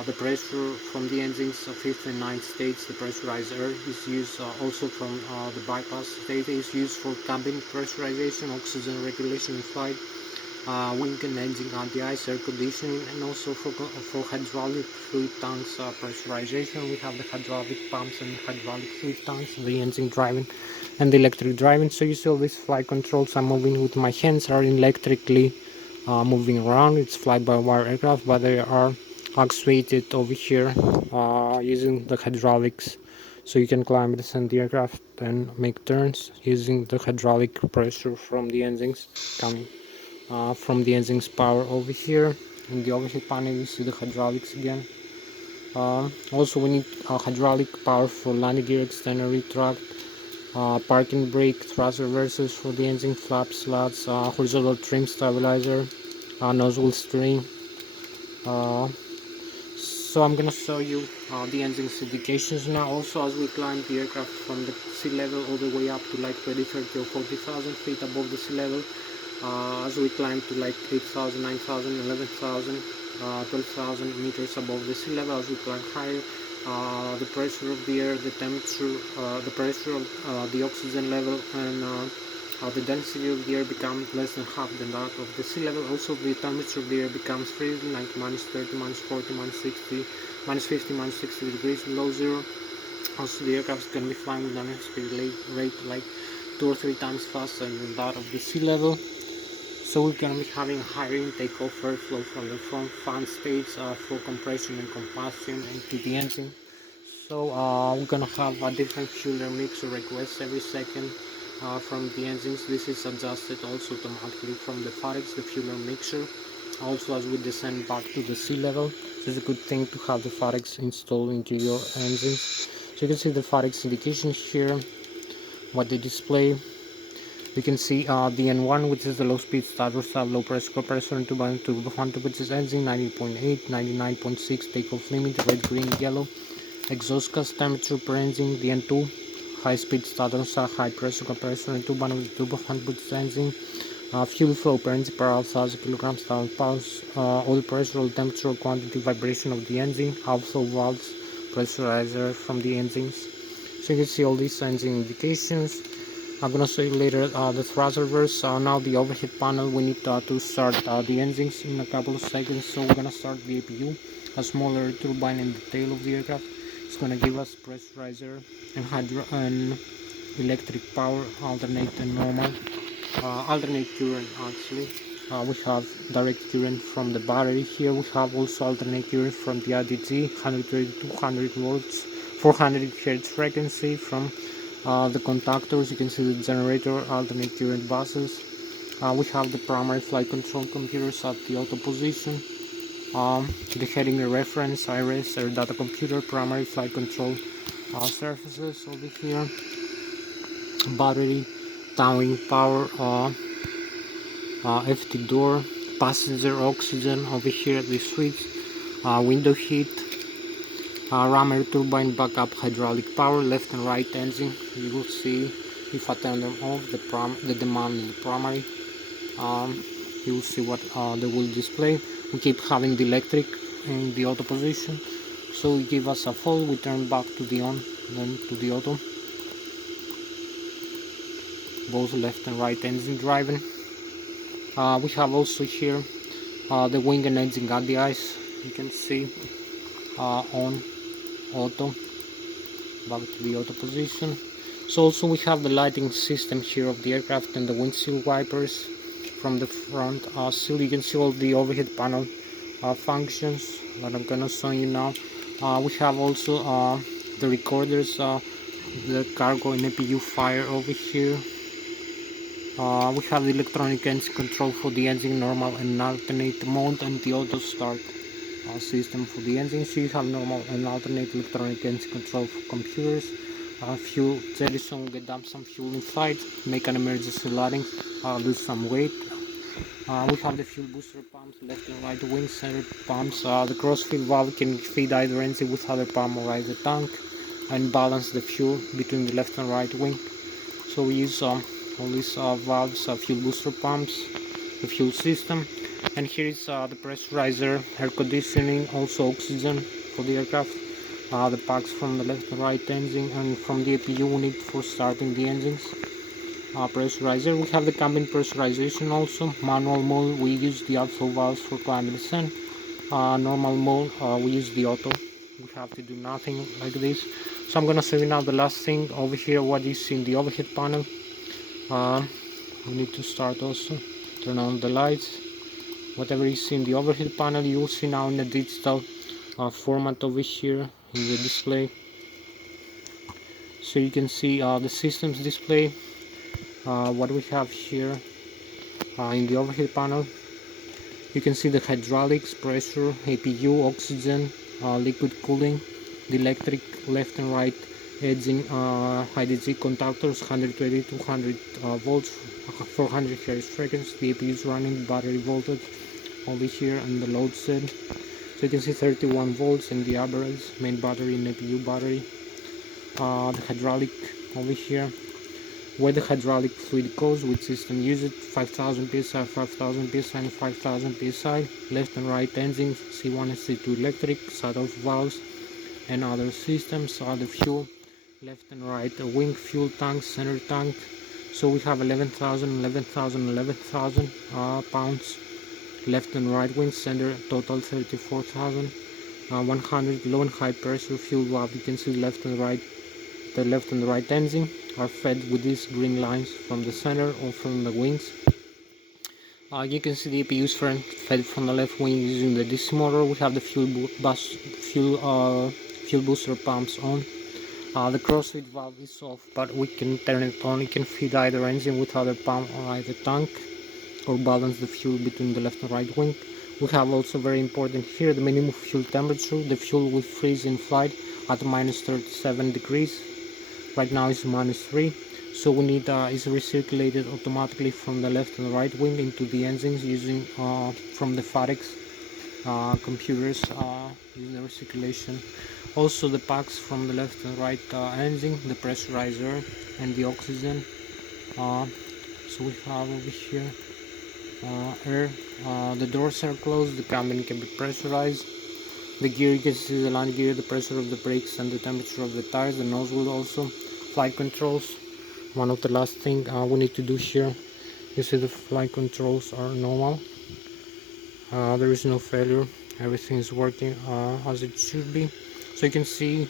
the pressure from the engine's 5th and 9th stage, the pressurized air is used. Also from the bypass stage is used for cabin pressurization, oxygen regulation in flight, wing and engine anti-ice, air conditioning, and also for hydraulic fluid tanks pressurization. We have the hydraulic pumps and hydraulic fluid tanks, the engine driving and the electric driving. So you see all these flight controls I'm moving with my hands are electrically moving around. It's fly-by-wire aircraft, but they are actuated over here using the hydraulics. So you can climb, descend the aircraft and make turns using the hydraulic pressure from the engines coming from the engine's power over here. In the overhead panel you see the hydraulics again. Also we need hydraulic power for landing gear extender retract, parking brake, thrust reversers for the engine, flap slots, horizontal trim stabilizer, nozzle steering. So I'm gonna show you the engine's indications now. Also, as we climb the aircraft from the sea level all the way up to like 20, 30 or 40,000 feet above the sea level, as we climb to like 8,000, 9,000, 11,000, 12,000 meters above the sea level, as we climb higher, the pressure of the air, the temperature, the pressure of the oxygen level, and the density of the air becomes less than half than that of the sea level. Also, the temperature of the air becomes freezing, like minus 30, minus 40, minus 60, minus 50, minus 60 degrees below zero. Also, the aircraft is going to be flying with an airspeed rate like 2 or 3 times faster than that of the sea level. So we're going to be having a higher intake of airflow from the front fan stage for compression and combustion into the engine. So we're going to have a different fuel mixer request every second from the engines. This is adjusted also automatically from the Farex, the fuel mixer. Also, as we descend back to the sea level, it's a good thing to have the Farex installed into your engines. So you can see the Farex indications here, what they display. You can see the N1, which is the low speed starter start, low pressure compressor, and turbo which is engine 90.8, 99.6 takeoff limit, red, green, yellow. Exhaust gas temperature per engine, the N2, high speed starter start, high pressure compressor, and turbo which is engine. Fuel flow per engine per 1,000 kilograms per pulse, oil pressure, oil temperature, quantity, vibration of the engine, outflow valves, pressurizer from the engines. So you can see all these engine indications. I'm gonna show you later the thrust reverse. Now the overhead panel, we need to start the engines in a couple of seconds. So we're gonna start the APU, a smaller turbine in the tail of the aircraft. It's gonna give us pressurizer and electric power, alternate and normal. Alternate current actually. We have direct current from the battery. Here we have also alternate current from the IDG, 130 to 200 volts, 400 Hz frequency from the contactors. You can see the generator, alternate current buses. We have the primary flight control computers at the auto position. The heading reference, IRS, air data computer, primary flight control surfaces over here. Battery, towing power, FT door, passenger oxygen over here at the switch, window heat, rammer turbine backup hydraulic power, left and right engine. You will see if I turn them off, the demand in the primary. You will see what they will display. We keep having the electric in the auto position, so we give us a fall, we turn back to the on, then to the auto. Both left and right engine driving. We have also here the wing and engine got the eyes. You can see on auto, back to the auto position. So also we have the lighting system here of the aircraft and the windshield wipers from the front. So you can see all the overhead panel functions that I'm gonna show you now. We have also the recorders, the cargo and APU fire over here. We have the electronic engine control for the engine normal and alternate mode, and the auto start system for the engine. So you have normal and alternate electronic engine control for computers. Fuel jettison, get dump some fuel in flight, make an emergency landing, lose some weight. We have the fuel booster pumps, left and right wing center pumps. The crossfeed valve can feed either engine with other pump or either tank and balance the fuel between the left and right wing. So we use all these valves, fuel booster pumps, the fuel system, and here is the pressurizer, air conditioning, also oxygen for the aircraft, the packs from the left and right engine, and from the APU unit for starting the engines. Pressurizer, we have the cabin pressurization also. Manual mode, we use the outflow valves for climb and descent. Normal mode, we use the auto. We have to do nothing like this. So I'm gonna show you now the last thing over here, what you see in the overhead panel. We need to start also, turn on the lights. Whatever you see in the overhead panel, you will see now in the digital format over here in the display. So you can see the systems display, what we have here in the overhead panel. You can see the hydraulics, pressure, APU, oxygen, liquid cooling, the electric left and right edging IDC contactors, 120 to 200 volts, 400 Hz frequency. The APU is running battery voltage over here, and the load set. So you can see 31 volts in the average main battery and APU battery. The hydraulic over here, where the hydraulic fluid goes with system usage, 5000 psi, 5000 psi, and 5000 psi. Left and right engines, C1 and C2 electric, side-off valves, and other systems. The fuel, left and right wing fuel tanks, center tank. So we have 11,000 pounds left and right wing, center total 34,000. 100 low and high pressure fuel valve. You can see left and right, the left and the right engine are fed with these green lines from the center or from the wings. You can see the APU is fed from the left wing using the DC motor. We have the fuel booster pumps on. The crossfeed valve is off, but we can turn it on. You can feed either engine with either pump or either tank, or balance the fuel between the left and right wing. We have also very important here the minimum fuel temperature. The fuel will freeze in flight at minus 37 degrees. Right now it's minus 3. So we need is recirculated automatically from the left and the right wing into the engines using from the FATEX computers using the recirculation. Also the packs from the left and right engine, the pressurizer and the oxygen. So we have over here air. The doors are closed, the cabin can be pressurized. The gear, you can see the land gear, the pressure of the brakes, and the temperature of the tires, the nozzle also. Flight controls. One of the last thing we need to do here. You see the flight controls are normal. There is no failure. Everything is working as it should be. So you can see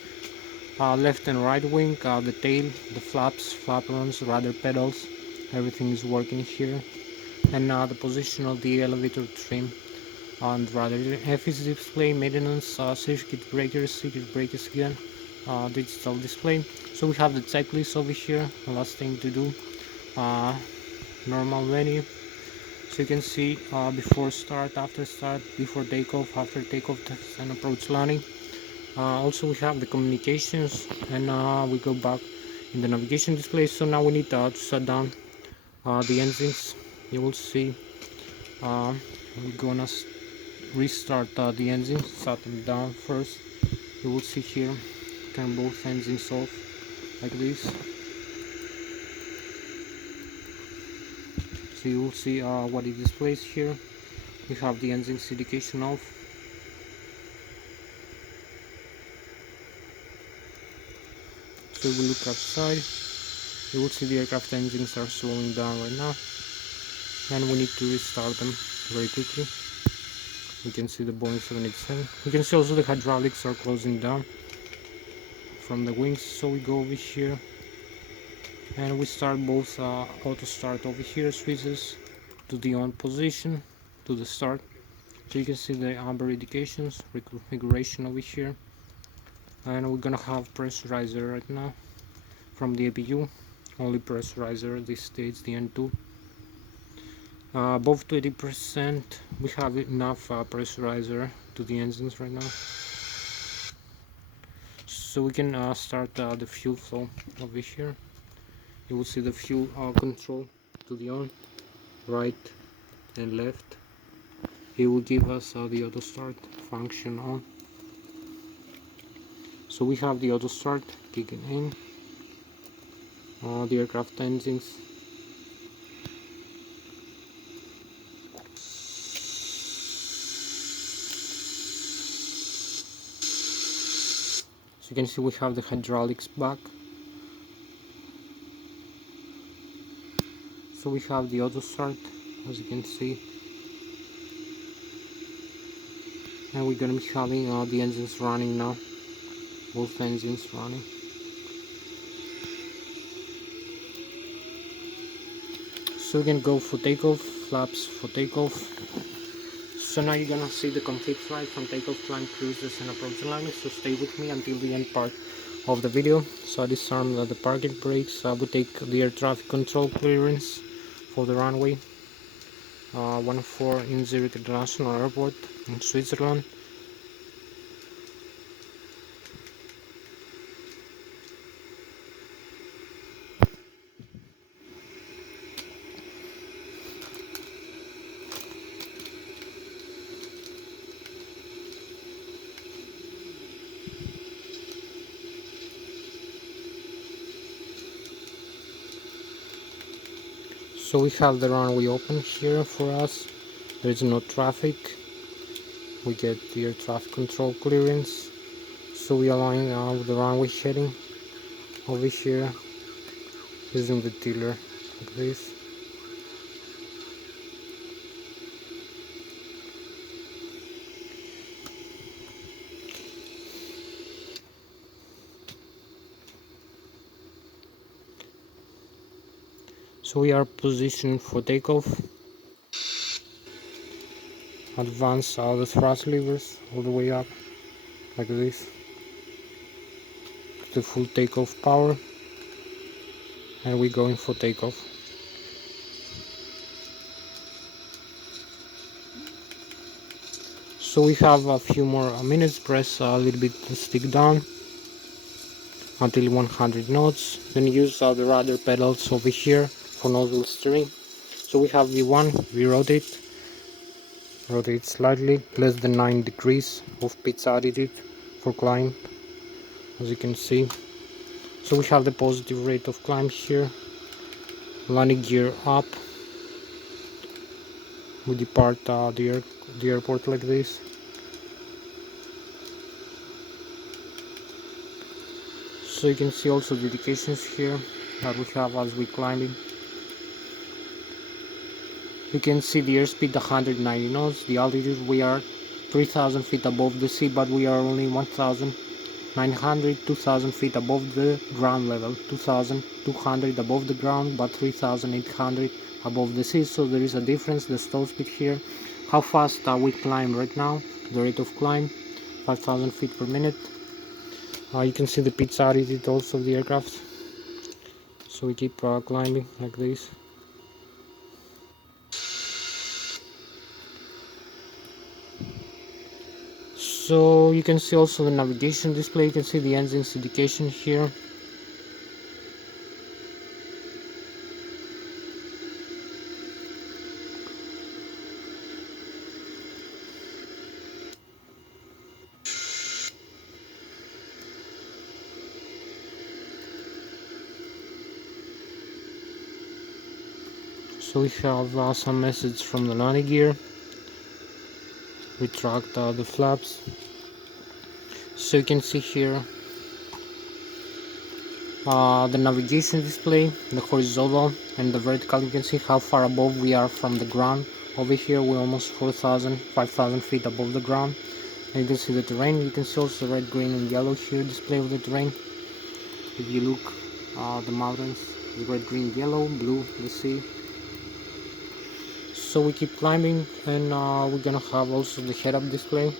left and right wing, the tail, the flaps, flaperons, rudder pedals. Everything is working here. And the position of the elevator trim and rudder. FX display, maintenance, circuit breakers again, digital display. So we have the checklist over here. The last thing to do, normal menu. So you can see before start, after start, before takeoff, after takeoff, and approach landing. Also we have the communications, and we go back in the navigation display. So now we need to shut down the engines. You will see we're gonna restart the engines, shut them down first. You will see here, turn both engines off like this. So you will see what it displays here. We have the engines indication off. So we look outside. You will see the aircraft engines are slowing down right now, and we need to restart them very quickly. You can see the Boeing 787. You can see also the hydraulics are closing down from the wings. So we go over here and we start both auto start over here switches to the on position, to the start. So you can see the amber indications, configuration over here. And we're gonna have pressurizer right now from the APU, only pressurizer. This states the N2. Above 20%, we have enough pressurizer to the engines right now. So we can start the fuel flow over here. You will see the fuel control to the on, right and left. It will give us the auto start function on. So we have the auto start kicking in. The aircraft engines. So you can see we have the hydraulics back. So we have the auto start, as you can see. And we're gonna be having the engines running now. Both engines running. So we can go for takeoff, flaps for takeoff. So now you're gonna see the complete flight from takeoff, climb, cruises, and approach landing. So stay with me until the end part of the video. So I disarm the parking brakes. I will take the air traffic control clearance for the runway 14 in Zurich International Airport in Switzerland. So we have the runway open here for us. There is no traffic. We get the air traffic control clearance. So we align with the runway heading over here using the tiller like this. So we are positioned for takeoff. Advance the thrust levers all the way up like this to the full takeoff power, and we're going for takeoff. So we have a few more minutes. Press a little bit the stick down until 100 knots, then use the rudder pedals over here for nozzle steering. So we have V1, we rotate slightly, less than 9 degrees of pitch attitude for climb, as you can see. So we have the positive rate of climb here. Landing gear up. We depart the airport like this. So you can see also the indications here that we have as we climbing. You can see the airspeed 190 knots. The altitude, we are 3,000 feet above the sea, but we are only 1,900, 2,000 feet above the ground level. 2,200 above the ground, but 3,800 above the sea. So there is a difference. The stall speed here. How fast we climb right now? The rate of climb, 5,000 feet per minute. You can see the pitch attitude also of the aircraft. So we keep climbing like this. So you can see also the navigation display. You can see the engines indication here. So we have some message from the landing gear. Retract the flaps. So you can see here the navigation display, the horizontal and the vertical. You can see how far above we are from the ground. Over here we're almost 4,000, 5,000 feet above the ground. And you can see the terrain. You can see also red, green and yellow here display of the terrain. If you look the mountains, the red, green, yellow, blue, the sea. So we keep climbing, and we're gonna have also the head-up display.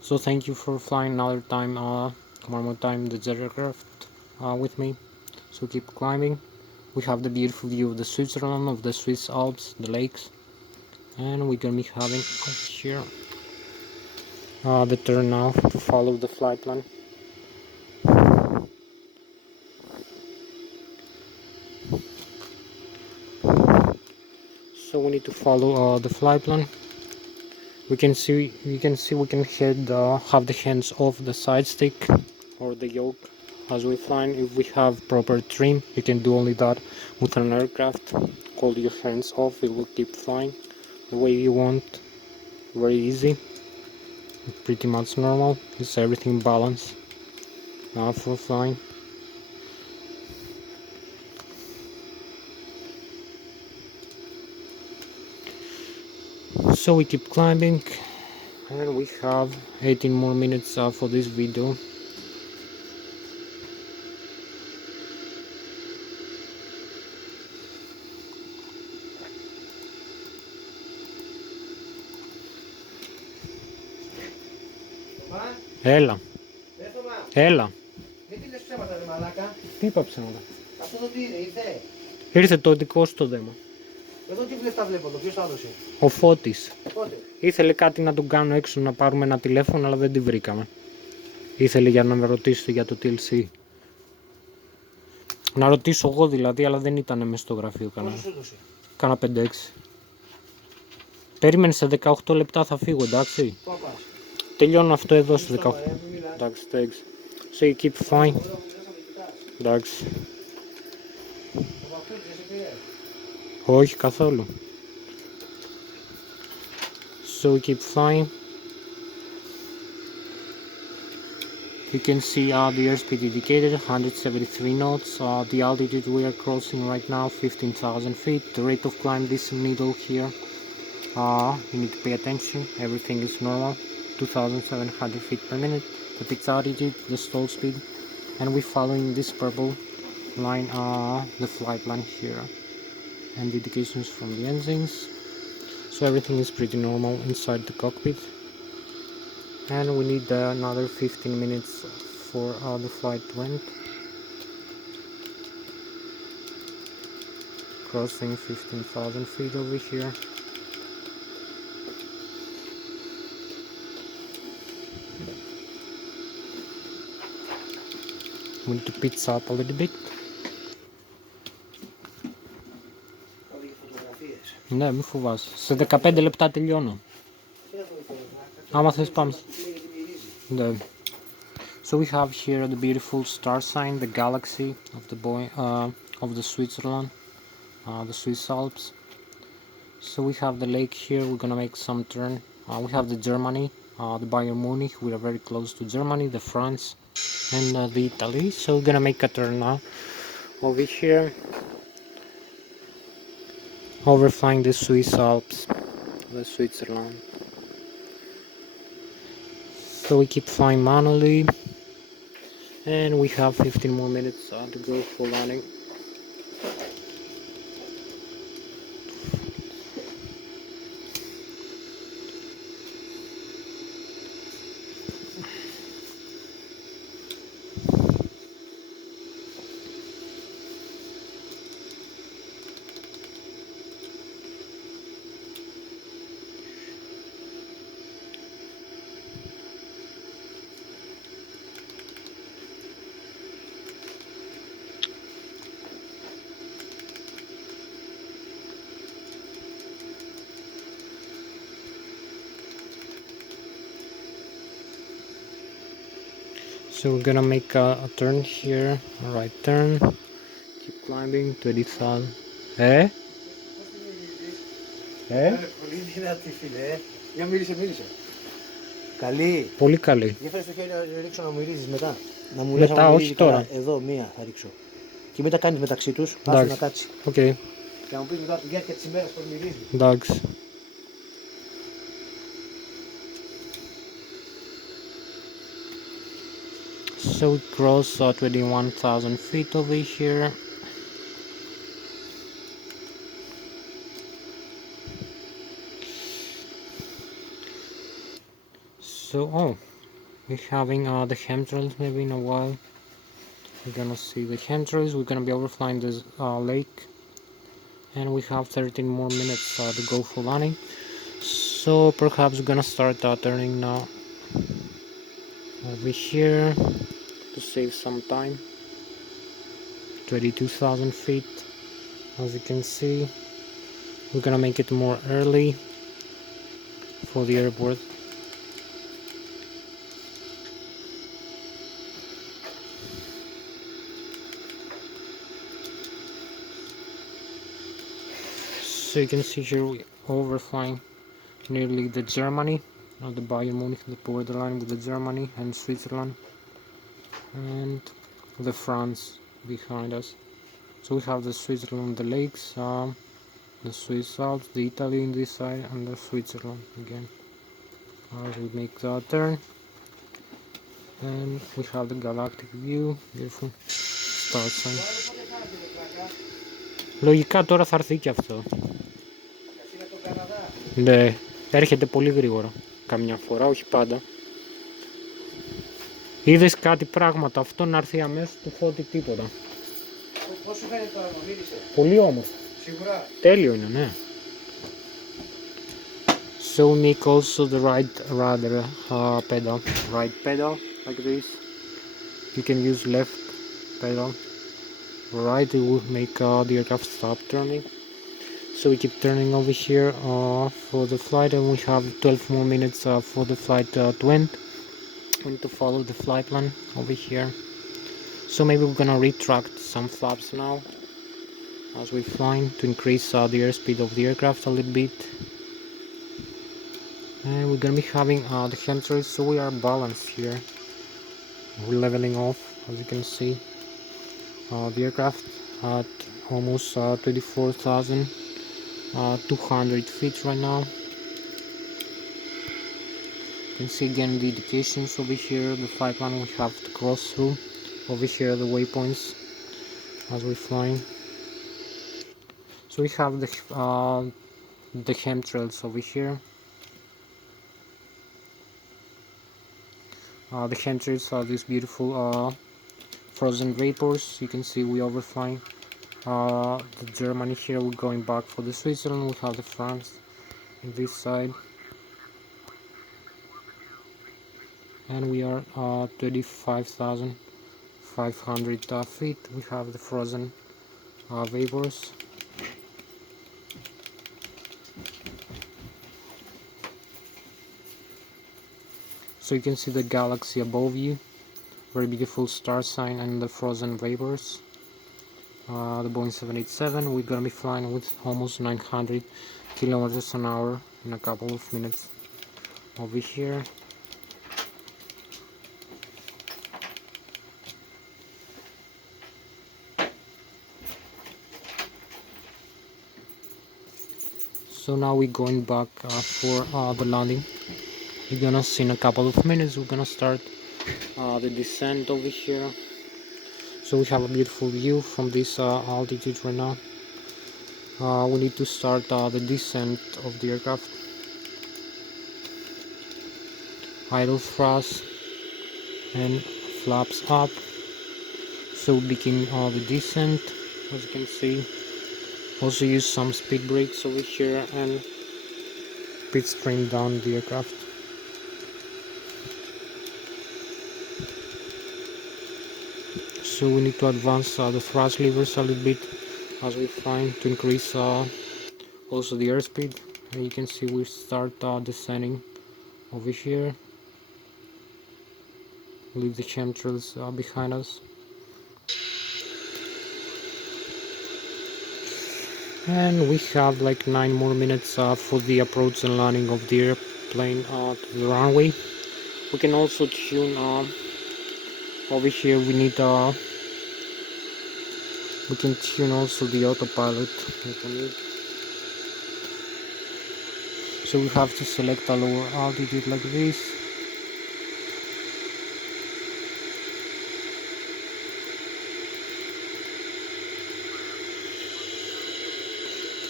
So thank you for flying another time, one more time, the jet aircraft with me. So keep climbing. We have the beautiful view of the Switzerland, of the Swiss Alps, the lakes, and we're gonna be having here the turn now to follow the flight plan. So we need to follow the flight plan. We can see we can head have the hands off the side stick or the yoke as we fly. If we have proper trim, you can do only that with an aircraft. Hold your hands off, it will keep flying the way you want. Very easy, pretty much normal. It's everything balanced for flying. So we keep climbing, and we have 18 more minutes for this video. Έλα. Έλα. Γιατί λες ψέματα ρε μαλάκα. Τι είπα ψέματα? Αυτό το τι είναι, ήρθε. Ήρθε το δικό σου το δέμα. Εδώ τι βλέπει τα βλέπω, το ποιος το έδωσε. Ο Φώτης. Πότε. Ήθελε κάτι να τον κάνω έξω να πάρουμε ένα τηλέφωνο, αλλά δεν τη βρήκαμε. Ήθελε για να με ρωτήσει για το Lszh. Να ρωτήσω εγώ δηλαδή, αλλά δεν ήταν μέσα στο γραφείο κανένα. Πόσο σου έδωσε. Κάνα 5-6. Περίμενε, σε 18 λεπτά θα φύγω, εντάξει. Πού πας. Τελειώνω αυτό εδώ σε 18. Εντάξει, thanks. So you keep fine. Εντάξει. Όχι καθόλου. So we keep flying. You can see the airspeed indicated 173 knots. The altitude we are crossing right now 15,000 feet. The rate of climb this middle here. You need to pay attention. Everything is normal. 2,700 feet per minute. The pitch altitude, the stall speed, and we're following this purple line, the flight line here, and the indications from the engines. So everything is pretty normal inside the cockpit. And we need another 15 minutes for the flight to end. Crossing 15,000 feet over here. We need to pitch up a little bit. Ναι, μη φοβάσαι. Σε 15 λεπτά τελειώνω. Άμα θες πάμε. Ναι. So we have here the beautiful star sign, the galaxy of the Boeing, of the Switzerland, the Swiss Alps. So we have the lake here. We're gonna make some turn. We have the Germany, the Bayern Munich. We are very close to Germany, the France, and the Italy. So we're gonna make a turn now over here, overflying the Swiss Alps, the Switzerland. So we keep flying manually, and we have 15 more minutes to go for landing. So we're gonna make a turn here, a right turn, keep climbing 20,000. Πολύ δυνατή φίλε, Για μίλησε. Καλή. Πολύ καλή. Για φέρε το χέρι να ρίξω να μου μυρίζεις μετά. Να μου Μετά, όχι τώρα. Εδώ μία θα ρίξω. Και μετά κάνεις μεταξύ τους, άστο να κάτσει. Οκ. Και να μου πεις μετά τη διάρκεια της ημέρας πως μυρίζει. Εντάξει. So we cross 21,000 feet over here. So, we're having the chemtrails maybe in a while. We're gonna see the chemtrails. We're gonna be overflying this lake, and we have 13 more minutes to go for landing. So perhaps we're gonna start turning now over here to save some time. 22,000 feet, as you can see. We're gonna make it more early for the airport. So you can see here we overflying nearly the Germany, the Bayern Munich, the borderline with the Germany and Switzerland, and the France behind us. So we have the Switzerland, the lakes, the Swiss Alps, the Italy in this side, and the Switzerland again. As we make the turn, and we have the galactic view, beautiful star sign. Λογικά τώρα θα έρθει και αυτό. Ναι, έρχεται πολύ γρήγορα. Καμιά φορά, όχι πάντα. Είδες κάτι πράγματα, αυτό να έρθει αμέσως του φώτη τίποτα. Πώς σου φαίνεται τώρα, μου μίλησε. Πολύ όμορφο. Σίγουρα. Τέλειο είναι, ναι. So we make also the right rudder pedal. Right pedal, like this. You can use left pedal. Right, it will make the aircraft stop turning. So we keep turning over here for the flight, and we have 12 more minutes for the flight to end. We need to follow the flight plan over here. So maybe we're gonna retract some flaps now. as we're flying to increase the airspeed of the aircraft a little bit. And we're gonna be having the chemtrails, so we are balanced here. We're leveling off, as you can see. The aircraft at almost 24,200 feet right now. You can see again the indications over here, the flight line we have to cross through. Over here the waypoints as we're flying. So we have the chemtrails over here. The chemtrails are these beautiful frozen vapors. You can see we overflying the Germany here. We're going back for the Switzerland. We have the France on this side, and we are 35,500 feet. We have the frozen vapors. So you can see the galaxy above you, very beautiful star sign, and the frozen vapors. The Boeing 787, we're gonna be flying with almost 900 kilometers an hour in a couple of minutes over here. So now we're going back for the landing. You're gonna see in a couple of minutes we're gonna start the descent over here. So we have a beautiful view from this altitude right now. We need to start the descent of the aircraft. Idle thrust and flaps up. So begin the descent, as you can see. Also use some speed brakes over here and pitstream down the aircraft. So we need to advance the thrust levers a little bit as we fly to increase also the airspeed. And you can see we start descending over here. Leave the chemtrails behind us. And we have like 9 more minutes for the approach and landing of the airplane to the runway. We can also tune over here. We can tune also the autopilot. So we have to select a lower altitude like this.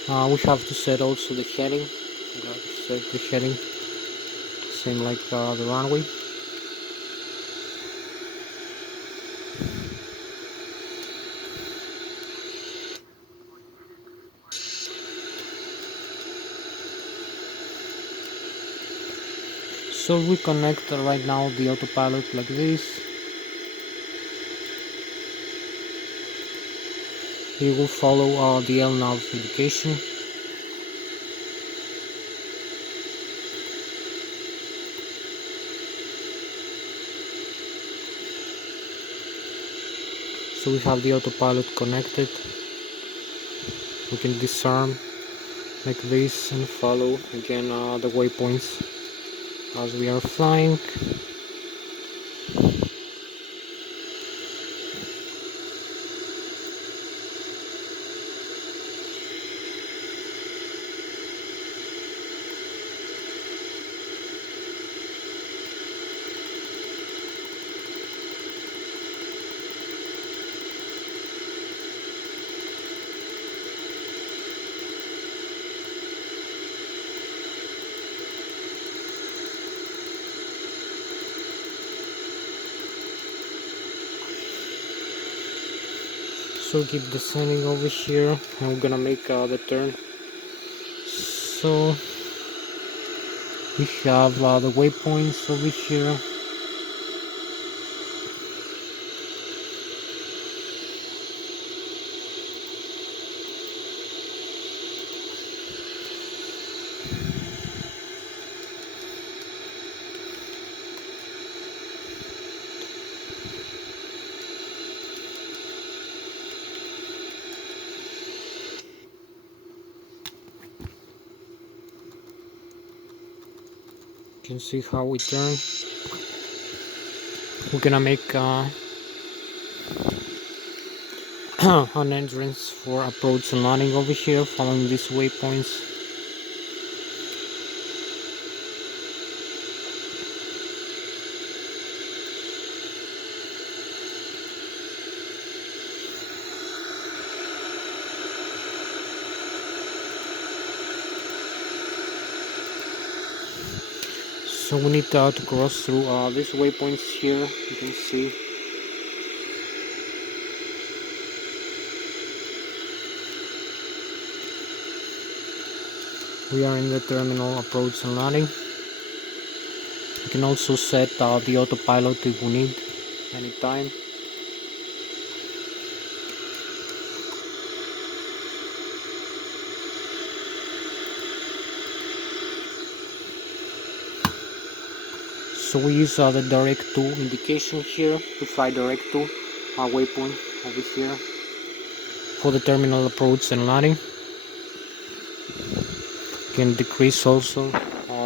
We have to set also the heading. We have to set the heading, same like the runway. So we connect right now the autopilot like this. We will follow the LNAV indication. So we have the autopilot connected. We can disarm like this and follow again the waypoints as we are flying. So keep descending over here, and we're gonna make the turn. So we have the waypoints over here. can see how we turn. We're gonna make an entrance for approach and landing over here, following these waypoints. So we need to cross through these waypoints here. You can see. We are in the terminal approach and landing. You can also set the autopilot if we need anytime. So we use the direct to indication here to fly direct to our waypoint over here for the terminal approach and landing. You can decrease also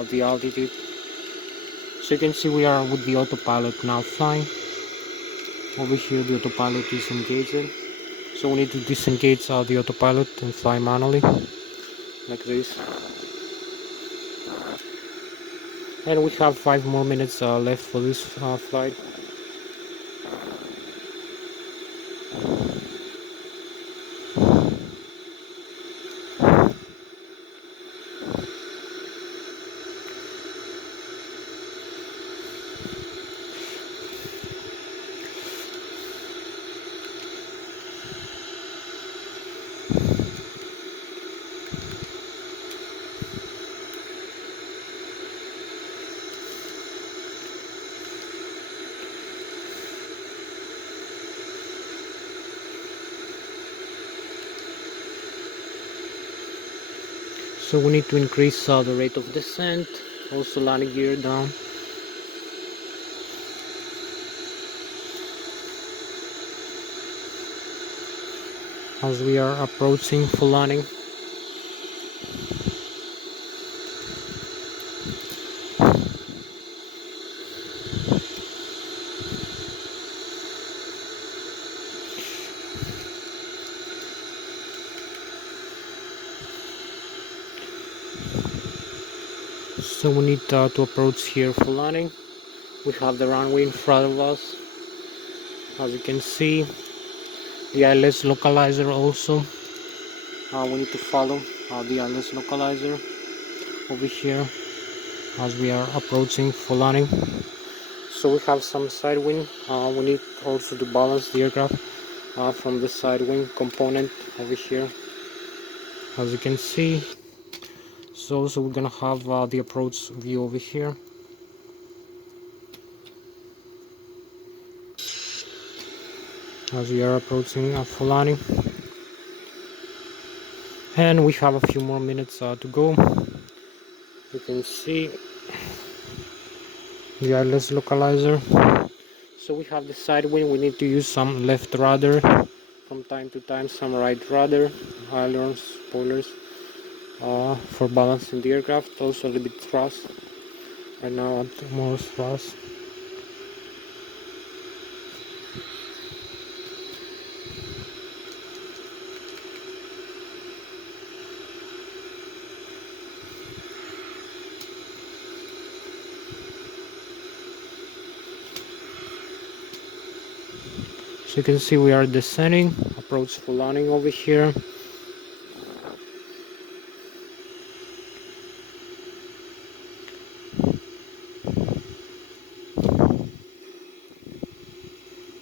the altitude. So you can see we are with the autopilot now flying. Over here the autopilot is engaged. So we need to disengage the autopilot and fly manually like this. And we have 5 more minutes left for this flight. So we need to increase the rate of descent, also landing gear down. As we are approaching full landing. So we need to approach here for landing. We have the runway in front of us. As you can see, the Lszh localizer also. We need to follow the Lszh localizer over here as we are approaching for landing. So we have some side wing. We need also to balance the aircraft from the side wing component over here, as you can see. So we're gonna have the approach view over here. As we are approaching full landing, and we have a few more minutes to go. You can see the Lszh localizer. So we have the side wing. We need to use some left rudder from time to time, some right rudder, ailerons, spoilers, for balancing the aircraft. Also a little bit thrust. Right now at more thrust. So you can see we are descending, approach full landing over here.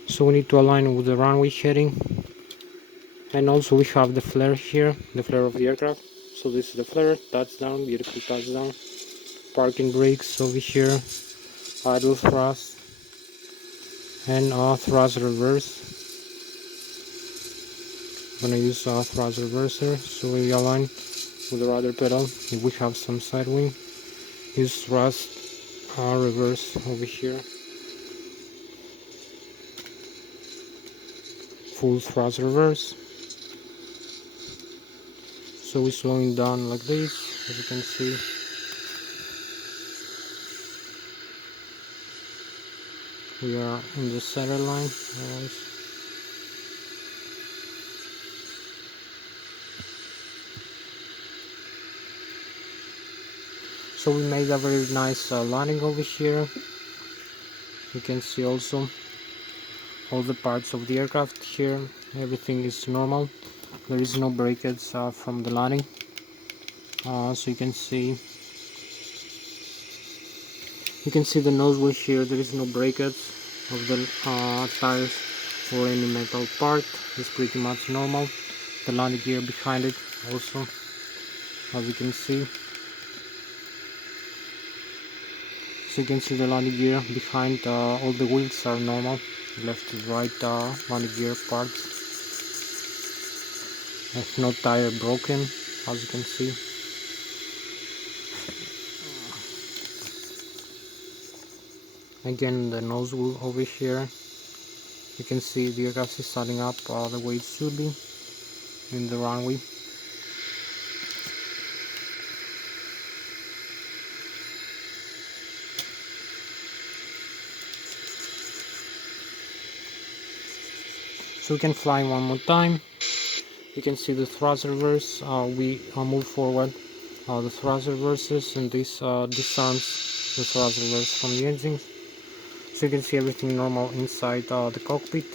So we need to align with the runway heading. And also we have the flare here, the flare of the aircraft. So this is the flare, touchdown, beautiful touchdown. Parking brakes over here, idle thrust, and thrust reverse. I'm gonna use thrust reverser, so we align with the rudder pedal. If we have some side wing, use thrust reverse over here. Full thrust reverse. So we're slowing down like this, as you can see. We are in the center line. So we made a very nice landing over here. You can see also all the parts of the aircraft here. Everything is normal. There is no breakage from the landing. So you can see the noseway here. There is no breakage of the tires or any metal part. It's pretty much normal. The landing gear behind it also, as you can see. So you can see the landing gear behind. All the wheels are normal. Left to right landing gear parts. There's no tire broken, as you can see. Again, the nose wheel over here. You can see the aircraft is starting up the way it should be in the runway. So we can fly one more time. You can see the thrust reverse. We move forward the thrust reverses, and this disarms the thrust reverse from the engines. So you can see everything normal inside the cockpit.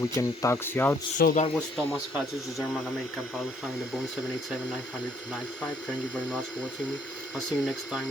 We can taxi out. So that was Thomas Hatsios, the German-American pilot flying the Boeing 787-900-95. Thank you very much for watching me. I'll see you next time.